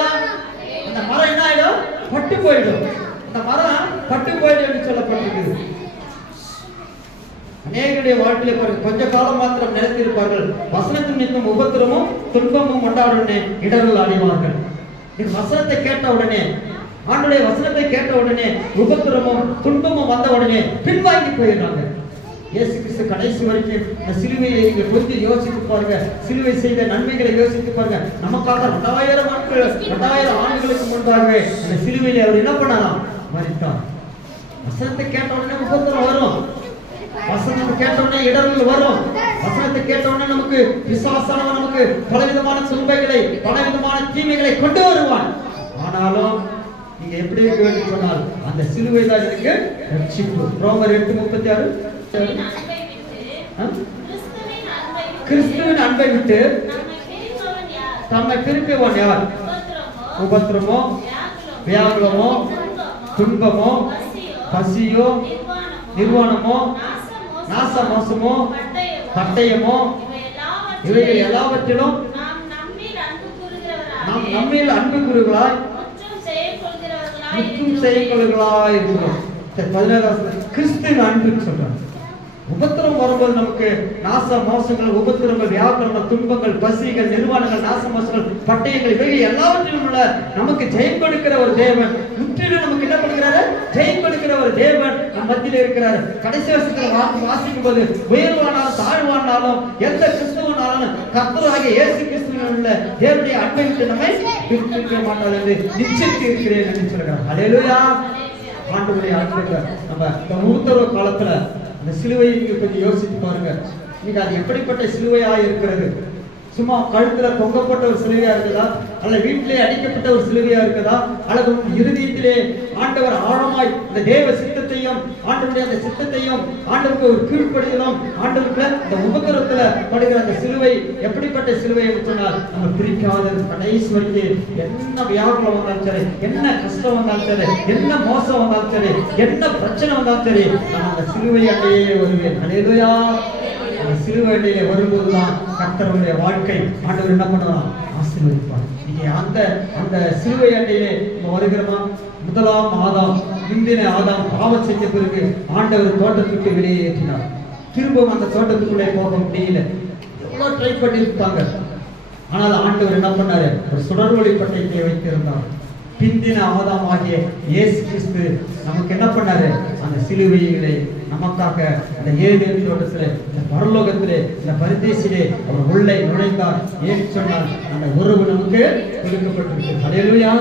அந்த மரம் என்ன ஆயிடும்? பட்டு போயிடும். அந்த மரம் பட்டு போயிடும் என்று சொல்லப்பட்டிருக்கிறது. அநேகருடைய வாழ்க்கையில கொஞ்ச காலம் மாத்திரம் நிலைத்திருப்பார்கள். வசனத்தின் நிமித்தம் உபத்திரமும் துன்பமும் கொண்டாடுடனே இடர்கள் அடைவார்கள். வசனத்தை கேட்ட உடனே, ஆண்டுடைய வசனத்தை கேட்ட உடனே உபத்திரமும் துன்பமும் வந்த உடனே பின்வாங்கி போயிடுறாங்க. இயேசு கிறிஸ்து கடைசி வரைக்கும் அந்த சிலுவையை நீங்க கொஞ்சம் யோசித்து பாருங்க. சிலுவை செய்த நன்மைகளை யோசித்து பாருங்க. நமக்காக 2000 ஆண்டுகளுக்கு முன்பாக அந்த சிலுவையை அவர் என்ன பண்ணலாம்? மரித்தார். வசனத்தை கேட்ட உடனே உபத்திரம் வரும். வசனத்தை கேட்ட உடனே இடர்கள் வரும். வசனத்தை கேட்ட உடனே நமக்கு விசுவாசம், நமக்கு பலவிதமான சுமைகளை, பலவிதமான தீமைகளை கொண்டு வருவான். ஆனாலும் நீங்க எப்படி இருக்க வேண்டும் சொன்னால், அந்த சிலுவை தான் எனக்கு ரட்சிப்பு. ரோமர் 8:36. கிறிஸ்துவின் அன்பை விட்டு தம்மை பிரிப்பவன் யார்? உபத்திரமோ, வியாகுலமோ, துன்பமோ, பசியோ, நிர்வாணமோ, நாசமோசமோ, பட்டயமோ, இவைகள் எல்லாவற்றிலும் நாம் நம்மில் அன்பு கூறுகளாய் முற்றும் செய்யக்கொள்ளுகளாய் இருக்கிறோம். 17 கிறிஸ்துவின் அன்பு சொல்றாங்க. உபத்திரம் வரும்போது நமக்கு நாச மோசங்கள், உபத்திரங்கள், வியாகுலங்கள், துன்பங்கள், பசிகள், நிர்வாணங்கள், நாச மோசங்கள், பட்டயங்கள், இவைகள் எல்லாவற்றிலும் உள்ள நமக்கு ஜெயம் கொடுக்கிற ஒரு தேவன், முற்றிலும் நமக்கு என்ன பண்ணுகிறாரு? ஜெயம் கொடுக்கிற ஒரு தேவன் நம் மத்தியில் இருக்கிறார். கடைசி வருஷத்துல வாசிக்கும் போது உயர்வானாலும் தாழ்வானாலும் எந்த கிறிஸ்துவனாலும் கர்த்தராகிய இயேசு கிறிஸ்துவின் உள்ள தேவனுடைய அன்பை விட்டு நம்மை பிரிக்க மாட்டார் என்று நிச்சயித்து இருக்கிறேன் என்று சொல்கிறார். அல்லேலூயா. ஆண்டவருடைய அன்பை நம்ம மூத்தரவு காலத்துல அந்த சிலுவையை நீங்க கொஞ்சம் யோசித்து பாருங்க. நீங்க அது எப்படிப்பட்ட சிலுவையா இருக்கிறது? சும்மா கழுத்துல தொங்கப்பட்ட ஒரு சிலுவையா இருக்குதா, அல்ல வீட்டிலே அடிக்கப்பட்ட ஒரு சிலுவையா இருக்குதா, அல்லது இருதயத்திலே ஆண்டவர் ஆழமாய் அந்த தேவ சித்தத்தையும் ஆண்டவருடைய அந்த சித்தத்தையும் ஆண்டவருக்கு ஒரு கீழ்ப்படுதலும் ஆண்டவருக்குள்ள இந்த உபத்திரத்துல படுகிற அந்த சிலுவை எப்படிப்பட்ட சிலுவை என்று சொன்னால், நம்ம பிரிக்காத கடைசி வரைக்கும் என்ன வியாகுலம் வந்தாலும் சரி, என்ன கஷ்டம் வந்தாலும் சரி, என்ன மோசம் வந்தாலும் சரி, என்ன பிரச்சனை வந்தாலும் சரி, நான் அந்த சிலுவை அண்டையே வருவேன். அல்லேலூயா. சிலுவையிலே வரும்போதுதான் கர்த்தருடைய வாழ்க்கை ஆண்டவர் என்ன பண்ணுவார்? ஆசீர்வதிப்பார். நீங்க அந்த சிலுவை அண்டையிலே வருகிறோமா? முதலாம் ஆதாம், முந்தின ஆதாம் பாவம் செஞ்ச பிறகு ஆண்டவர் தோட்டத்துக்கு வெளியே ஏற்றினார். திரும்பவும் அந்த தோட்டத்துக்குள்ளே போக முடியல. எவ்வளவு ட்ரை பண்ணியிருப்பாங்க. ஆனால் ஆண்டவர் என்ன பண்ணாரு? ஒரு சுடர்வழி பட்டயத்தை வைத்திருந்தார். பிந்தின ஆதாமாகிய இயேசு கிறிஸ்து நமக்கு என்ன பண்ணாரு? அந்த சிலுவையிலே நமக்காக அந்த ஏதேன் தோட்டத்திலே, இந்த பரலோகத்திலே, இந்த பரதேசிலே அவர் உள்ளே நுழைந்தார். ஏன் சொன்னால் அந்த உறவு நமக்கு கொடுக்கப்பட்டிருக்கு. ஹல்லேலூயா.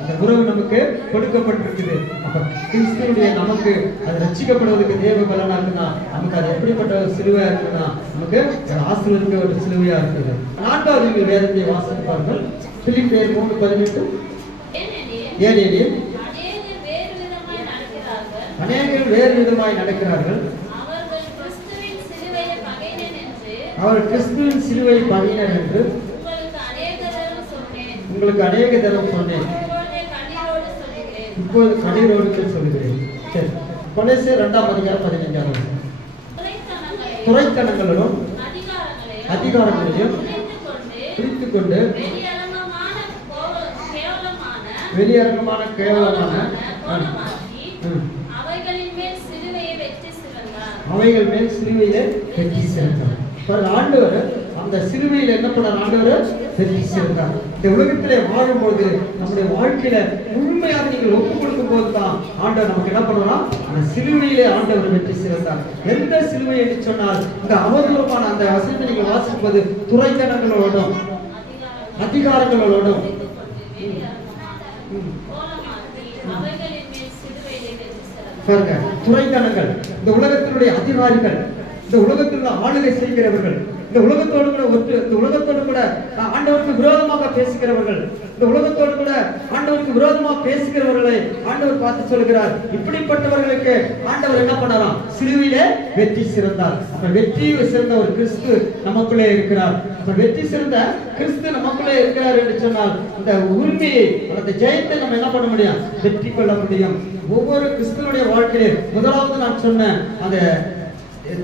அந்த உறவு நமக்கு கொடுக்கப்பட்டிருக்குது. அப்ப கிறிஸ்துவுடைய நமக்கு அது ரட்சிக்கப்படுவதற்கு தேவ பலனாக்குனா நமக்கு அது எப்படிப்பட்ட ஒரு சிலுவையா இருக்குன்னா நமக்கு ஆசீர்வதிக்க ஒரு சிலுவையா இருக்குது. 4வது வேதத்தை வாசிப்பார்கள். பிலிப்பியர் 3:18. ஏனெனில் அநேகர் வேறு விதமாய் நடக்கிறார்கள். அவர் கிறிஸ்துவின் சிலுவை பகையினர் என்று உங்களுக்கு அநேக தரம் சொன்னேன். இப்போது கண்ணீரோடு சொல்கிறேன். சரி, கொலோசியர் 2:15 துரைத்தனங்களும் அதிகாரங்களையும் பிரித்துக் கொண்டு வெளியரங்கமான கேவலமான அவைகள் மேல் சிலுவையிலே வெற்றி சிறந்தார். ஆண்டவர் அந்த சிலுவையில் என்ன பண்ணார்? ஆண்டவர் வெற்றி சிறந்தார். இந்த உலகத்திலே வாழும்போது நம்முடைய வாழ்க்கையில உண்மையாக நீங்கள் ஒப்புக் கொடுக்கும் போது தான் ஆண்டவர் நமக்கு என்ன பண்ணுவார்? அந்த சிலுவையிலே ஆண்டவர் வெற்றி சிறந்தார். எந்த சிலுவை என்று சொன்னால் இந்த அவதூறமான அந்த வசனத்தை நீங்கள் வாசிக்கும் போது துரைத்தனங்களோடும் அதிகாரங்களோடும் பாருங்க, துரைத்தனங்கள், இந்த உலகத்தினுடைய அதிகாரிகள், இந்த உலகத்தில் ஆளுகை செய்கிறவர்கள், இந்த உலகத்தோடு கூட ஆண்டவருக்கு விரோதமாக பேசுகிறவர்கள், இந்த உலகத்தோடு கூட ஆண்டவருக்கு விரோதமாக பேசுகிறவர்களை ஆண்டவர் பார்த்து சொல்கிறார். இப்படிப்பட்டவர்களுக்கு ஆண்டவர் என்ன பண்ணாராம்? சிலுவையிலே வெற்றி சிறந்தார். வெற்றி சிறந்த ஒரு கிறிஸ்து நமக்குள்ளே இருக்கிறார். வெற்றி சிறந்த கிறிஸ்து நமக்குள்ளே இருக்கிறார் என்று சொன்னால் இந்த உரிமையை, அந்த ஜெயத்தை நம்ம என்ன பண்ண முடியும்? வெற்றி கொள்ள முடியும். ஒவ்வொரு கிறிஸ்துவனுடைய வாழ்க்கையிலே முதலாவது நான் சொன்ன அந்த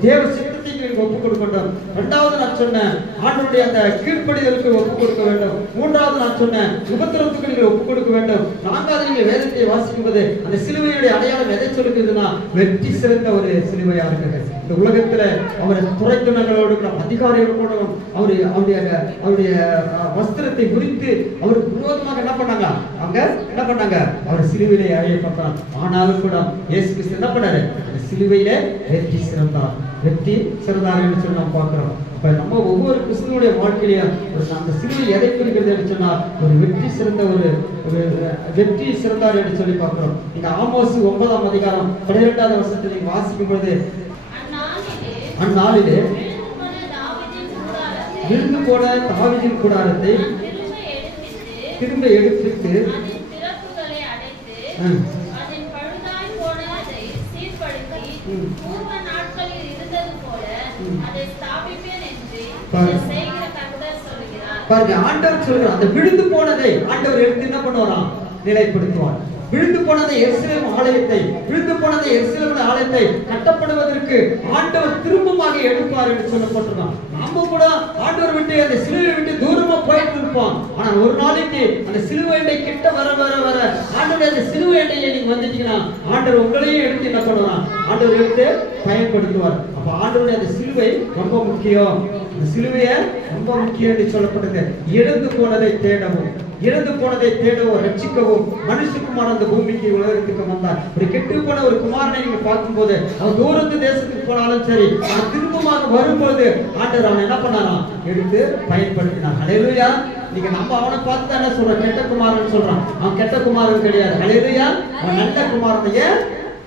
தேவ சித்தத்தை நீங்கள் ஒப்புக் கொடுக்க வேண்டும். 2வது நான் சொன்னேன் ஆண்டவருடைய அந்த கீழ்ப்படிதலுக்கு ஒப்புக் கொடுக்க வேண்டும். 3வது நான் சொன்னேன் உபத்திரத்துக்கு நீங்கள் ஒப்புக் கொடுக்க வேண்டும். 4வது நீங்கள் வேதத்தை வாசிக்கும் போது அந்த சிலுவையுடைய அடையாளம் எதை சொல்லுகிறதுனா வெற்றி சிறந்த ஒரு சிலுவையா இருக்குது. இந்த உலகத்துல அவர் துரைத்தனங்களோடு அதிகாரிகளோடும் அவருடைய வஸ்திரத்தை குறித்து அவருக்கு விரோதமாக என்ன பண்ணாங்க? அவங்க என்ன பண்ணாங்க? அவர் சிலுவையிலே அறையப்பட்டார். ஆனாலும் கூட இயேசு கிறிஸ்து என்ன பண்ணாரு? அந்த சிலுவையிலே வெற்றி சிறந்தார். வெற்றி சிறந்தார் என்று சொல்லி நாம் பார்க்கிறோம். இப்ப நம்ம ஒவ்வொரு கிறிஸ்துவனுடைய வாழ்க்கையிலையும் அந்த சிலுவை எதை குறிக்கிறது என்று சொன்னால் ஒரு வெற்றி சிறந்த ஒரு வெற்றி சிறந்தார் என்று சொல்லி பார்க்கிறோம். நீங்க ஆமோஸ் 9:12 வசனத்தை நீங்க வாசிக்கும் பொழுது அந்நாளிலே விழுந்து போன தாவீதின் கூடாரத்தை திரும்ப எடுத்து பாருங்க, ஆண்டவர் சொல்றார் அந்த விழுந்து போனதை ஆண்டவர் எடுத்து என்ன பண்ணுவாராம்? நிலைப்படுத்துவார். விழுந்து போனதை எருசலேம் ஆலயத்தை கட்டப்படுவதற்கு ஆண்டவர் திரும்பமாக எடுப்பார் என்று சொல்லப்பட்டிருக்கான். நாம கூட ஆண்டவர் விட்டு அந்த சிலுவை விட்டு தூரமா போயிட்டு இருப்போம். ஆனா ஒரு நாளைக்கு அந்த சிலுவை கிட்ட வர ஆண்டவர் அந்த சிலுவை நீங்க வந்துட்டீங்கன்னா ஆண்டவர் உங்களையும் எடுத்து என்ன பண்ணுவார்? ஆண்டவர் எடுத்து பயன்படுத்துவார். அப்ப ஆண்டவருடைய அந்த சிலுவை ரொம்ப முக்கியம். அந்த சிலுவையை ரொம்ப முக்கியம் என்று சொல்லப்பட்டது. இழந்து போனதை தேடவும் ரட்சிக்கவும் மனுஷகுமாரன் அந்த பூமிக்கு உலகத்துக்கு வந்தார். ஒரு கெட்டு போன ஒரு குமாரனை நீங்க பார்க்கும்போது அவன் தூரத்து தேசத்துக்கு போனாலும் சரி, அவன் திரும்பமாக வரும்போது ஆண்டவர் அவன் என்ன பண்ணாராம்? எடுத்து பயன்படுத்தினார். ஹல்லேலூயா. நீங்க நம்ம அவனை பார்த்து என்ன சொல்றோம்? கெட்ட குமாரன் சொல்றான். அவன் கெட்ட குமாரன் கிடையாது. ஹல்லேலூயா. அவன் நல்ல குமாரனையே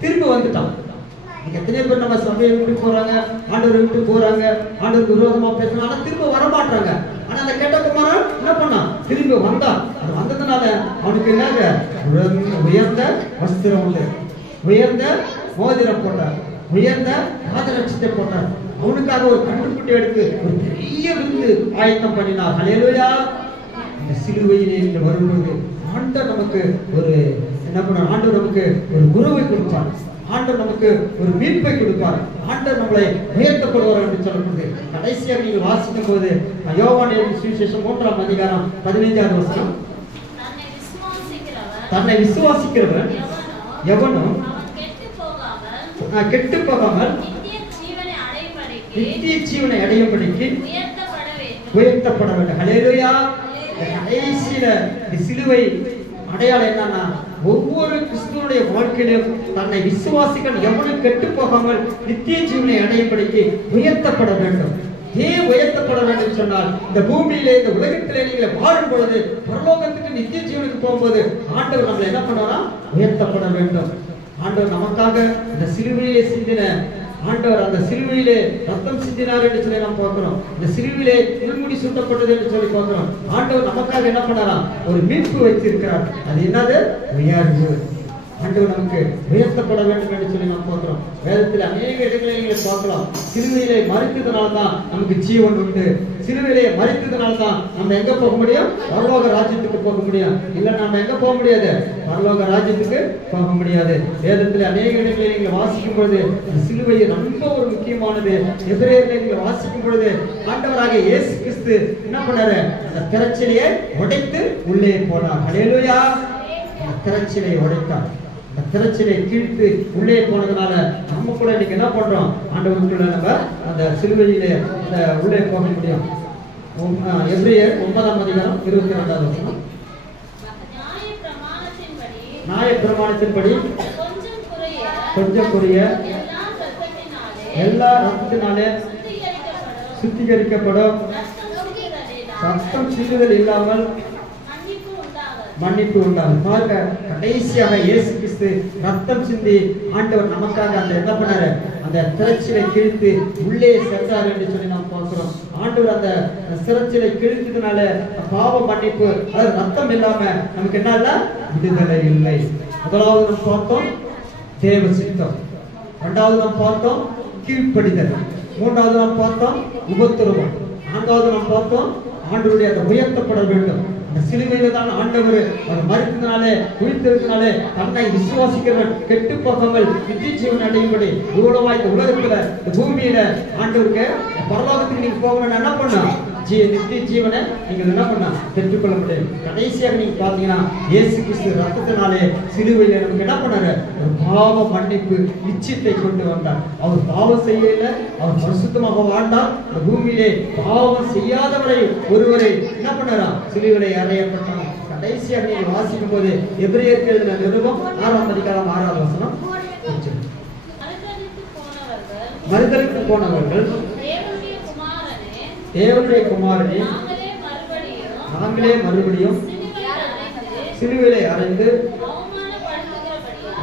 திரும்ப வந்துட்டான். எத்தனை பேர் நம்ம சபையை விட்டு போறாங்க, ஆண்டவரை விட்டு போறாங்க, ஆண்டவருக்கு விரோதமா பேசுறாங்க, ஆனா திரும்ப வரமாட்டாங்க. ஆனா அந்த கெட்ட குமாரன் என்ன பண்ணான்? திரும்ப வந்தான். அது வந்ததுனால அவனுக்கு என்னங்க? உயர்ந்த வஸ்திரம் உண்டு, உயர்ந்த மோதிரம் போட்டார், உயர்ந்த பாதரட்சத்தை போட்டார். அவனுக்காக ஒரு கண்டுக்குட்டி எடுத்து ஒரு பெரிய விருந்து ஆயத்தம் பண்ணினார். ஹல்லேலூயா. இந்த சிலுவையிலே வரும்போது ஆண்டவர் நமக்கு ஒரு என்ன பண்ண? ஆண்டவர் நமக்கு ஒரு உறவை கொடுப்பார். ஆண்டவர் நமக்கு ஒரு மீட்பை கொடுப்பார். ஆண்டவர் நம்மளை உயர்த்தப்படுவார் என்று சொல்லப்படுது. கடைசியாக நீங்கள் வாசிக்கும் போது யோவான் எழுதின சுவிசேஷம் 3:15 வசனம், தன்னை விசுவாசிக்கிறவன் எவனும் கெட்டு போகாமல் நித்திய ஜீவனை அடையும்படிக்கு உயர்த்தப்பட வேண்டும். ஹல்லேலூயா. கடைசியில சிலுவை அடையாளம் என்னன்னா, ஒவ்வொரு கிறிஸ்துவனுடைய வாழ்க்கையிலும் தன்னை விசுவாசிகள் எவனும் கெட்டு போகாமல் நித்திய ஜீவனை அடையும்படிக்கு உயர்த்தப்பட வேண்டும். ஏன் உயர்த்தப்பட வேண்டும் சொன்னால், இந்த பூமியிலே இந்த உலகத்திலே நீங்கள் வாழும் பொழுது பரலோகத்துக்கு நித்திய ஜீவனுக்கு போகும்போது ஆண்டவர் நம்மளை என்ன பண்ணாரா? உயர்த்தப்பட வேண்டும். ஆண்டவர் நமக்காக இந்த சிலுவையிலே சிந்தின ஆண்டவர் அந்த சிலுவையிலே ரத்தம் சிந்தினார் என்று சொல்லி நாம் பார்க்கிறோம். இந்த சிலுவையிலே திருமுடி சூட்டப்பட்டது என்று சொல்லி பார்க்கிறோம். ஆண்டவர் நமக்காக என்ன பண்ணாரா? ஒரு மீட்பு வைத்திருக்கிறார். அது என்னது? உயர்வு. ஆண்டவர் நமக்கு உயர்த்தப்பட வேண்டும் என்று சொல்லி நாம் பார்க்கிறோம். வேதத்தில் அநேக இடங்களில் நீங்கள் பார்க்கலாம், சிலுவையிலே மரித்ததனால்தான் நமக்கு ஜீவன் உண்டு, சிலுவையிலே மரித்ததனால்தான் நம்ம எங்க போக முடியும்? பரலோக ராஜ்யத்துக்கு போக முடியும். இல்ல நம்ம எங்க போக முடியாது? பரலோக ராஜ்யத்துக்கு போக முடியாது. வேதத்தில் அநேக இடங்களில் நீங்கள் வாசிக்கும் பொழுது சிலுவை ரொம்ப ஒரு முக்கியமானது. எபிரேயர்களை நீங்கள் வாசிக்கும் பொழுது ஆண்டவராகிய இயேசு கிறிஸ்து என்ன பண்ணாரு? அந்த திரைச்சீலையை உடைத்து உள்ளே போனார். ஹல்லேலூயா! அந்த திரைச்சீலையை உடைத்தார். அந்த திரைச்சீலை கிழித்து உள்ளே போனதுனால நம்ம கூட இன்னைக்கு என்ன பண்றோம்? ஆண்டவருக்குள்ள நம்ம அந்த சிலுவையிலே உள்ளே போக முடியும். எபிரேயர் 9ஆம் அதிகாரம் 22வது வசனம். நியாயப்பிரமாணத்தின்படி கொஞ்சம் குறைய எல்லா ரத்தத்தினாலே சுத்திகரிக்கப்படும், ரத்தம் சிந்துதல் இல்லாமல் மன்னிப்பு உண்டாகும். பாருங்க, கடைசியாக இயேசு கிறிஸ்து ரத்தம் சிந்தி ஆண்டவர் நமக்காக அந்த என்ன பண்ணாரு? அந்த திரைச்சீலை கிழித்து உள்ளே சென்றார் என்று சொல்லி நாம் பார்க்கிறோம். ஆண்டவர் அந்த திரைச்சீலை கிழித்ததுனால பாவ மன்னிப்பு, அதாவது ரத்தம் இல்லாம நமக்கு என்ன இல்ல? விடுதலை இல்லை. முதலாவது நாம் பார்த்தோம் தேவ சித்தம், இரண்டாவது நாம் பார்த்தோம் கீழ்ப்படிதல், மூன்றாவது நாம் பார்த்தோம் உபத்திரவம், நான்காவது நாம் பார்த்தோம் ஆண்டவருடைய அந்த உயர்த்தப்பட வேண்டும். அந்த சிலுவையில தான் ஆண்டவர் அவர் மரித்ததினாலே உயிர்த்தெழுந்ததினாலே தன்னை விசுவாசிக்கிறவன் கெட்டு போகாமல் நித்திய ஜீவன் அடையும்படி இவ்வளவா இந்த உலகத்துல இந்த பூமியில ஆண்டவருக்கு பரலோகத்துக்கு நீங்க போகணும்னா என்ன பண்ணணும்? நித்திய ஜீவனை நீங்க என்ன பண்ண பெற்றுக்கொள்ள முடியும். கடைசியாக நீங்க பாத்தீங்கன்னா இயேசு கிறிஸ்து ரத்தத்தினாலே சிலுவையில நமக்கு என்ன பண்ணாரு? ஒரு பாவ மன்னிப்பு நிச்சயத்தை கொண்டு வந்தார். அவர் பாவம் செய்யல, அவர் பரிசுத்தமாக வாழ்ந்தார். இந்த பூமியிலே பாவம் செய்யாதவரை ஒருவரை என்ன பண்ணாரா? சிலுவையிலே அறையப்பட்டார். கடைசியாக நீங்க வாசிக்கும் போது எபிரேயருக்கு எழுதின நிருபம் 6ஆம் அதிகாரம் 6வது வசனம். மறுதலித்து போனவர்கள் தேவனுடைய குமாரனை நாங்களே மறுபடியும் சிலுவையிலே அறைந்து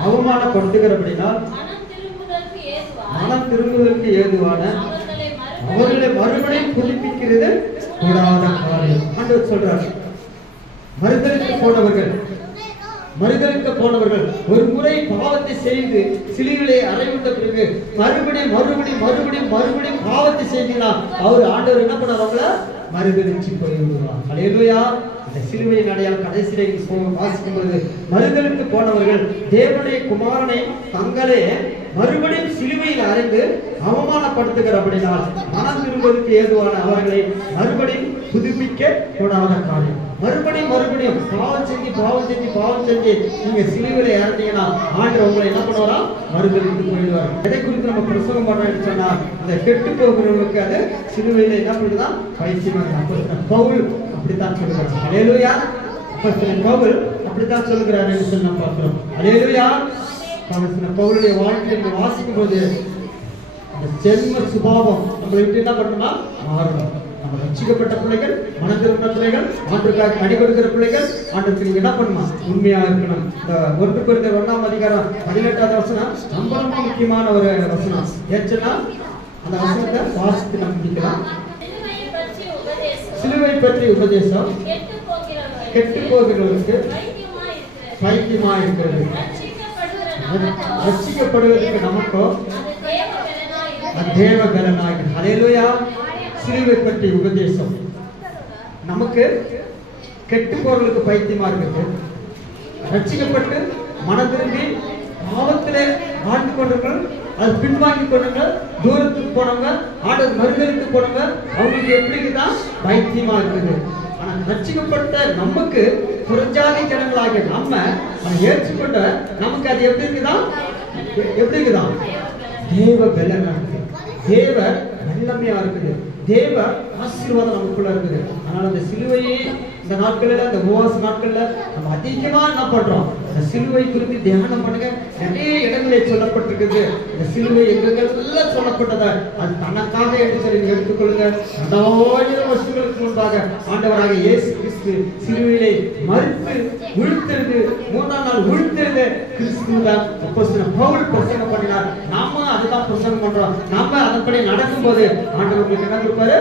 அவமானப்படுத்துகிறபடினால் மனம் திரும்புவதற்கு ஏதுவான அவர்களை மறுபடியும் புதுப்பிக்கிறது கூடாத காரியம். ஆண்டவர் சொல்றார், மறுதலிக்க போனவர்கள் ஒரு முறை பாவத்தை செய்து சிலுவையிலே அறையுண்ட பிறகு மறுபடியும் பாவத்தை செய்தீங்கன்னா அவர் ஆண்டவர் என்ன பண்ணார்? அவங்கள மறுதலிச்சு போய்விடுவார். ஹல்லேலூயா! இந்த சிலுவையின் அடையாளம் கடைசியிலே வாசிக்கும் பொழுது மறுதலித்து போனவர்கள் தேவனுடைய குமாரனை தங்களே மறுபடியும் சிலுவையில் அறைந்து அவமானப்படுத்துகிறபடினால் மனம் திரும்புவதற்கு ஏதுவான அவர்களை மறுபடியும் புதுப்பிக்க கூடாத காரியம். மறுபடியும் பாவம் செஞ்சு நீங்க சிலுவையில இறந்தீங்கன்னா ஆண்டவர் உங்களை என்ன பண்ணுவாரா? மறுதலித்து போயிடுவார். எதை குறித்து நம்ம பிரசங்கம் பண்றோம்னு சொன்னா, அந்த கெட்டு போகிறவங்களுக்கு அது சிலுவையில என்ன பண்ணுதான்? பைத்தியமாக பவுல் அப்படித்தான் சொல்லுறாரு. ஹல்லேலூயா! பவுல் அப்படித்தான் சொல்லுகிறார் என்று சொல்லி நம்ம பார்க்கிறோம். ஹல்லேலூயா! பவுலுடைய வாழ்க்கையை வாசிக்கும் போது அந்த ஜென்ம சுபாவம் நம்மளை விட்டு என்ன பண்ணணுமா? மாறணும். நம்ம ரட்சிக்கப்பட்ட பிள்ளைகள், மனதிருந்த பிள்ளைகள், ஆண்டுக்காக அடி கொடுக்கிற பிள்ளைகள், ஆண்டுக்கு நீங்க என்ன பண்ணுமா? உண்மையா இருக்கணும். இந்த 1 Corinthians 1ஆம் அதிகாரம் 18வது வசனம் ரொம்ப முக்கியமான ஒரு வசனம். ஏன்னா அந்த வசனத்தை வாசித்து நம்ம முடிக்கலாம். சிலுவை பற்றி உபதேசம் கெட்டு போகிறவர்களுக்கு பைத்தியமா இருக்கிறது, ரட்சிக்கப்படுவதற்கு நமக்கோ தேவ பலனாக. ஹல்லேலூயா! சிலுவை பற்றி உபதேசம் நமக்கு கெட்டு போறவர்களுக்கு பைத்தியமா இருக்குது, ரட்சிக்கப்பட்டு மனதிரும்பி பாவத்திலே வாழ்ந்து கொண்டவர்கள், அது பின்வாங்கி கொண்டவங்க, தூரத்துக்கு போனவங்க, ஆண்டவர் மறுதலித்து போனவங்க, அவங்களுக்கு எப்படிதான் பைத்தியமா இருக்குது. ஆனா ரட்சிக்கப்பட்ட நமக்கு புறஜாதி ஜனங்களாகிய நம்ம அதை ஏற்றுக்கொண்ட நமக்கு அது எப்படி இருக்குதான்? தேவ பலனா இருக்குது, தேவ வல்லமையா இருக்குது, தேவ ஆசீர்வாதம் நமக்குள்ள இருக்குது. அதனால அந்த சிலுவையை இந்த நாட்கள்ல, இந்த உபவாச நாட்கள்ல நம்ம அதிகமா என்ன பண்றோம், இந்த சிலுவை குறித்து தியானம் பண்ணுங்க. நிறைய இடங்களில் சொல்லப்பட்டிருக்குது. இந்த சிலுவை எங்கெல்லாம் சொல்லப்பட்டத அது தனக்காக என்று சொல்லி எடுத்துக்கொள்ளுங்க. 2000 வருஷங்களுக்கு முன்பாக ஆண்டவராக இயேசு கிறிஸ்து சிலுவையிலே மரித்து உயிர்த்தெழுந்து 3ஆம் நாள் உயிர்த்தெழுந்த கிறிஸ்து தான் அப்போஸ்தலன் பவுல் பிரசங்கம் பண்ணினார். நாம அதுதான் பிரசங்கம் பண்றோம். நாம அதன்படி நடக்கும்போது ஆண்டவர் உங்களுக்கு என்ன கொடுப்பாரு?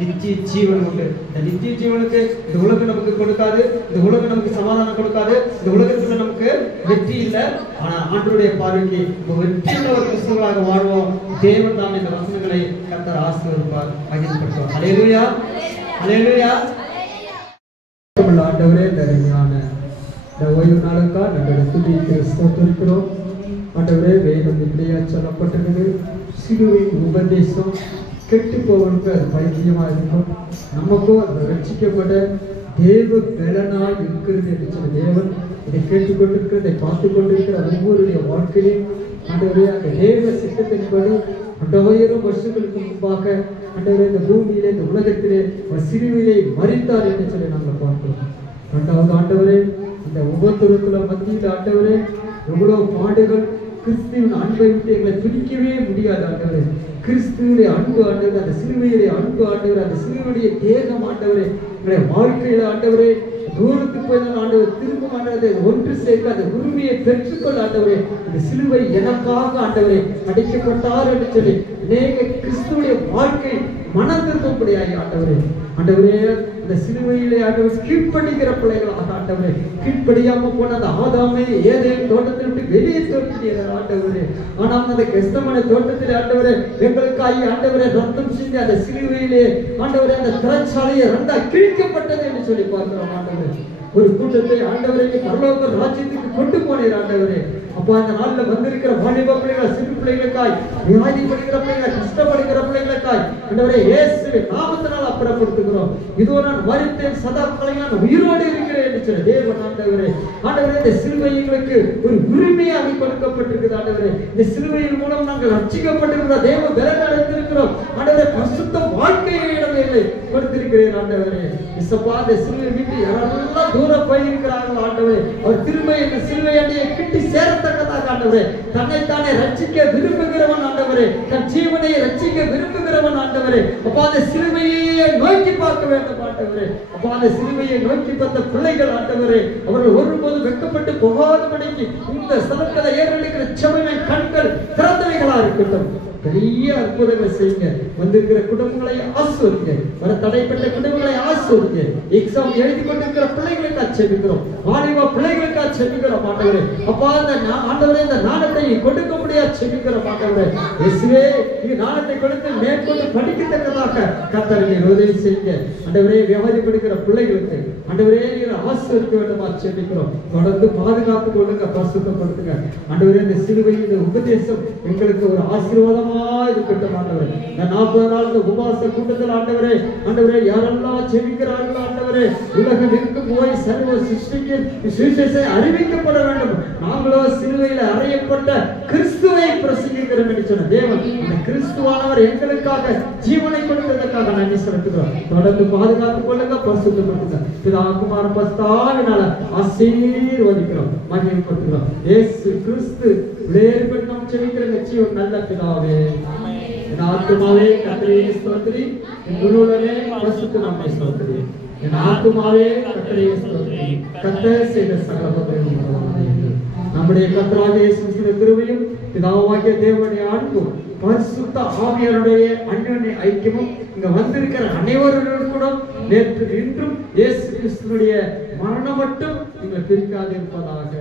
நித்திய ஜீவன் உண்டு. இந்த நித்திய ஜீவனுக்கு இந்த உலகம் நமக்கு கொடுக்காது. இந்த உலகம் நமக்கு சமாதானம் கொடுக்காது. இந்த உலகத்துல நமக்கு வெற்றி இல்லை. ஆனா ஆண்டவருடைய பார்வைக்கு வெற்றியுள்ள ஒரு கிறிஸ்தவர்களாக வாழ்வோம். தேவன் தாம் இந்த வசனங்களை கர்த்தர் ஆசீர்வதிப்பார், மகிமைப்படுத்துவார். அல்லேலூயா, அல்லேலூயா. ஆண்டவரே, இந்த அருமையான இந்த ஓய்வு நாளுக்கா நம்முடைய துதிக்கு ஸ்தோத்திரிக்கிறோம். ஆண்டவரே, வேதம் இப்படியா சொல்லப்பட்டிருக்கிறது. சிலுவையின் உபதேசம் கெட்டு போவதற்கு அது பைத்தியமா இருக்கும். நமக்கும் அந்த ரட்சிக்கப்பட்ட தேவ பலனாய் இருக்கிறது என்று சொன்ன தேவன் இதை கேட்டுக்கொண்டிருக்கிறதை பார்த்து கொண்டிருக்கிற ஒவ்வொருடைய வாழ்க்கையிலும் ஆண்டவரே, அந்த தேவ சித்தத்தின்படி 2000 வருஷங்களுக்கு முன்பாக ஆண்டவரே இந்த பூமியிலே, இந்த உலகத்திலே சிலுவையிலே மரித்தார் என்று சொல்லி நாங்கள் பார்க்கிறோம். 2வது ஆண்டவரே, இந்த உபத்திரத்துல மத்தியில் ஆண்டவரே எவ்வளவு பாடுகள், கிறிஸ்துவின் அன்பை விட்டு எங்களை பிரிக்கவே முடியாது ஆண்டவரே. கிறிஸ்துவுடைய அன்பு ஆண்டவர், அந்த சிலுவையுடைய அன்பு ஆண்டவர், அந்த சிலுவையுடைய தேகம் ஆண்டவரே, எங்களுடைய வாழ்க்கையில ஆண்டவரே தூரத்துக்கு போய் ஆண்டவர் திரும்ப ஆண்டவரை ஒன்று சேர்க்க அந்த உரிமையை பெற்றுக்கொள்ள ஆண்டவரே, இந்த சிலுவை எனக்காக ஆண்டவரே அடிக்கப்பட்டார் என்று சொல்லி அநேக கிறிஸ்துவுடைய வாழ்க்கை மனம் திரும்பப்படியாகி ஆண்டவரே, ஆண்டவரே அந்த சிலுவையிலே ஆண்டவர் கீழ்ப்படிக்கிற பிள்ளைகளாக ஆண்டவரே, கீழ்ப்படியாம போன அந்த ஆதாமை ஏதேன் தோட்டத்தை விட்டு வெளியே தோற்றினார் ஆண்டவரே. ஆனால் அந்த கெஸ்தமனை தோட்டத்தில் ஆண்டவரே எங்களுக்காக ஆண்டவரே ரத்தம் சிந்தி அந்த சிலுவையிலே ஆண்டவரே அந்த திரைச்சாலையை 2ஆ கிழிக்கப்பட்டது என்று சொல்லி பார்க்கிறோம் ஆண்டவரே. ஒரு கூட்டத்தை ஆண்டவரே பரலோக ராஜ்யத்துக்கு கொண்டு போனீர் ஆண்டவரே. அப்போ அந்த நாள்ல வந்திருக்கிற வாலிப பிள்ளைகள், சிறு பிள்ளைகளுக்காய், வியாதிப்படுகிற பிள்ளைகள், கஷ்டப்படுகிற பிள்ளைகளுக்காய் ஆண்டவரே இயேசுவின் நாமத்தினால் அப்புறப்படுத்துகிறோம். இதோ நான் மரித்தேன், சதா காலம் நான் உயிரோடு இருக்கிறேன் என்று சொன்ன தேவன் ஆண்டவரே, ஆண்டவரே இந்த சிலுவை எங்களுக்கு ஒரு உரிமையாக கொடுக்கப்பட்டிருக்கிறது ஆண்டவரே. இந்த சிலுவையின் மூலம் நாங்கள் ரட்சிக்கப்பட்டிருக்கிற தேவ பலன் அடைந்திருக்கிறோம் ஆண்டவரே. பரிசுத்த வாழ்க்கையை இடங்களை கொடுத்திருக்கிறேன் ஆண்டவரே. இசப்பா இந்த சிலுவை விட்டு யாரெல்லாம் தூரம் போயிருக்கிறார்கள் ஆண்டவரே, அவர் திரும்ப இந்த சிலுவை அடியை கிட்டி சேரத்தக்கதாக ஆண்டவரே, தன்னைத்தானே ரட்சிக்க விரும்புகிறவன் ஆண்டவரே, தன் ஜீவனை ரட்சிக்க விரும்புகிறவன் ஆண்டவரே. அப்பா அந்த சிலுவையை நோக்கி பார்க்க வேண்டும் ஆண்டவரே. அப்பா அந்த சிலுவையை நோக்கி பார்த்த பிள்ளைகள் ஆண்டவரே, அவர்கள் ஒருபோதும் வெட்கப்பட்டு போகாதபடிக்கு இந்த ஸ்தலத்தில் ஏறெடுக்கிற செவியின் கண்கள் திறந்தவைகளா இருக்கட்டும். பெரிய அற்புதங்களை செய்யுங்க. வந்திருக்கிற குடும்பங்களை ஆசீர்வதிங்க. வர தடைப்பட்ட குடும்பங்களை ஆசீர்வதிங்க. எக்ஸாம் எழுதி கொண்டிருக்கிற பிள்ளைகளுக்கு செபிக்கிறோம். வாலிப பிள்ளைகளுக்கு செபிக்கிறோம் ஆண்டவரே. அப்பா அந்த ஆண்டவரே இந்த ஞானத்தை கொடுக்க முடியாது செபிக்கிறோம் ஆண்டவரே. இயேசுவே இந்த ஞானத்தை கொடுத்து மேற்கொண்டு படிக்கத்தக்கதாக கர்த்தரை உதவி செய்யுங்க ஆண்டவரே. வியாதிப்படுகிற பிள்ளைகளுக்கு ஆண்டவரே நீர் ஆசீர்வதிக்க வேண்டுமா செபிக்கிறோம். தொடர்ந்து பாதுகாத்து கொள்ளுங்க, பரிசுத்தப்படுத்துங்க ஆண்டவரே. இந்த சிலுவையின் உபதேசம் எங்களுக்கு ஒரு ஆசீர்வாதம் இருக்கட்டும் ஆண்டவரே. இந்த 40 நாள் உபவாச கூட்டத்தில் ஆண்டவரே, ஆண்டவரே யாரெல்லாம் ஜெபிக்கிறார்கள் ஆண்டவரே, உலகம் எங்கு போய் சர்வ சிருஷ்டிக்கு சுவிசேஷம் அறிவிக்கப்பட வேண்டும். நாங்களோ சிலுவையில் அறையப்பட்ட கிறிஸ்துவை பிரசங்கிக்கிறோம் என்று சொன்ன தேவன், அந்த கிறிஸ்துவானவர் எங்களுக்காக ஜீவனை கொடுத்ததற்காக நன்றி செலுத்துகிறோம். தொடர்ந்து பாதுகாத்துக் கொள்ளுங்க, பரிசுத்தப்படுத்துங்க. பிதா குமாரன் பரிசுத்தாவினால ஆசீர்வதிக்கிறோம், மகிமைப்படுத்துகிறோம். இயேசு கிறிஸ்து வேறுபட்டு நாம் ஜெபிக்கிற நிச்சயம் நல்ல பிதாவே. என் ஆத்துமாவே கர்த்தரை ஸ்தோத்திரி, என் முழுவதுமே பரிசுத்த நாமத்தை ஸ்தோத்திரி. என் ஆத்துமாவே கர்த்தரை ஸ்தோத்திரி, கர்த்தர் செய்த சகல உபகாரங்களையும். நம்முடைய கர்த்தராகிய இயேசு கிறிஸ்துவின் கிருபையும் பிதாவாகிய தேவனுடைய அன்பும் பரிசுத்த ஆவியாருடைய அன்யோன்ய ஐக்கியமும் இங்க வந்திருக்கிற அனைவரோடும் கூட நேற்று இன்றும் இயேசு கிறிஸ்துவினுடைய மரணம் மட்டும் எங்களை பிரிக்காது இருப்பதாக.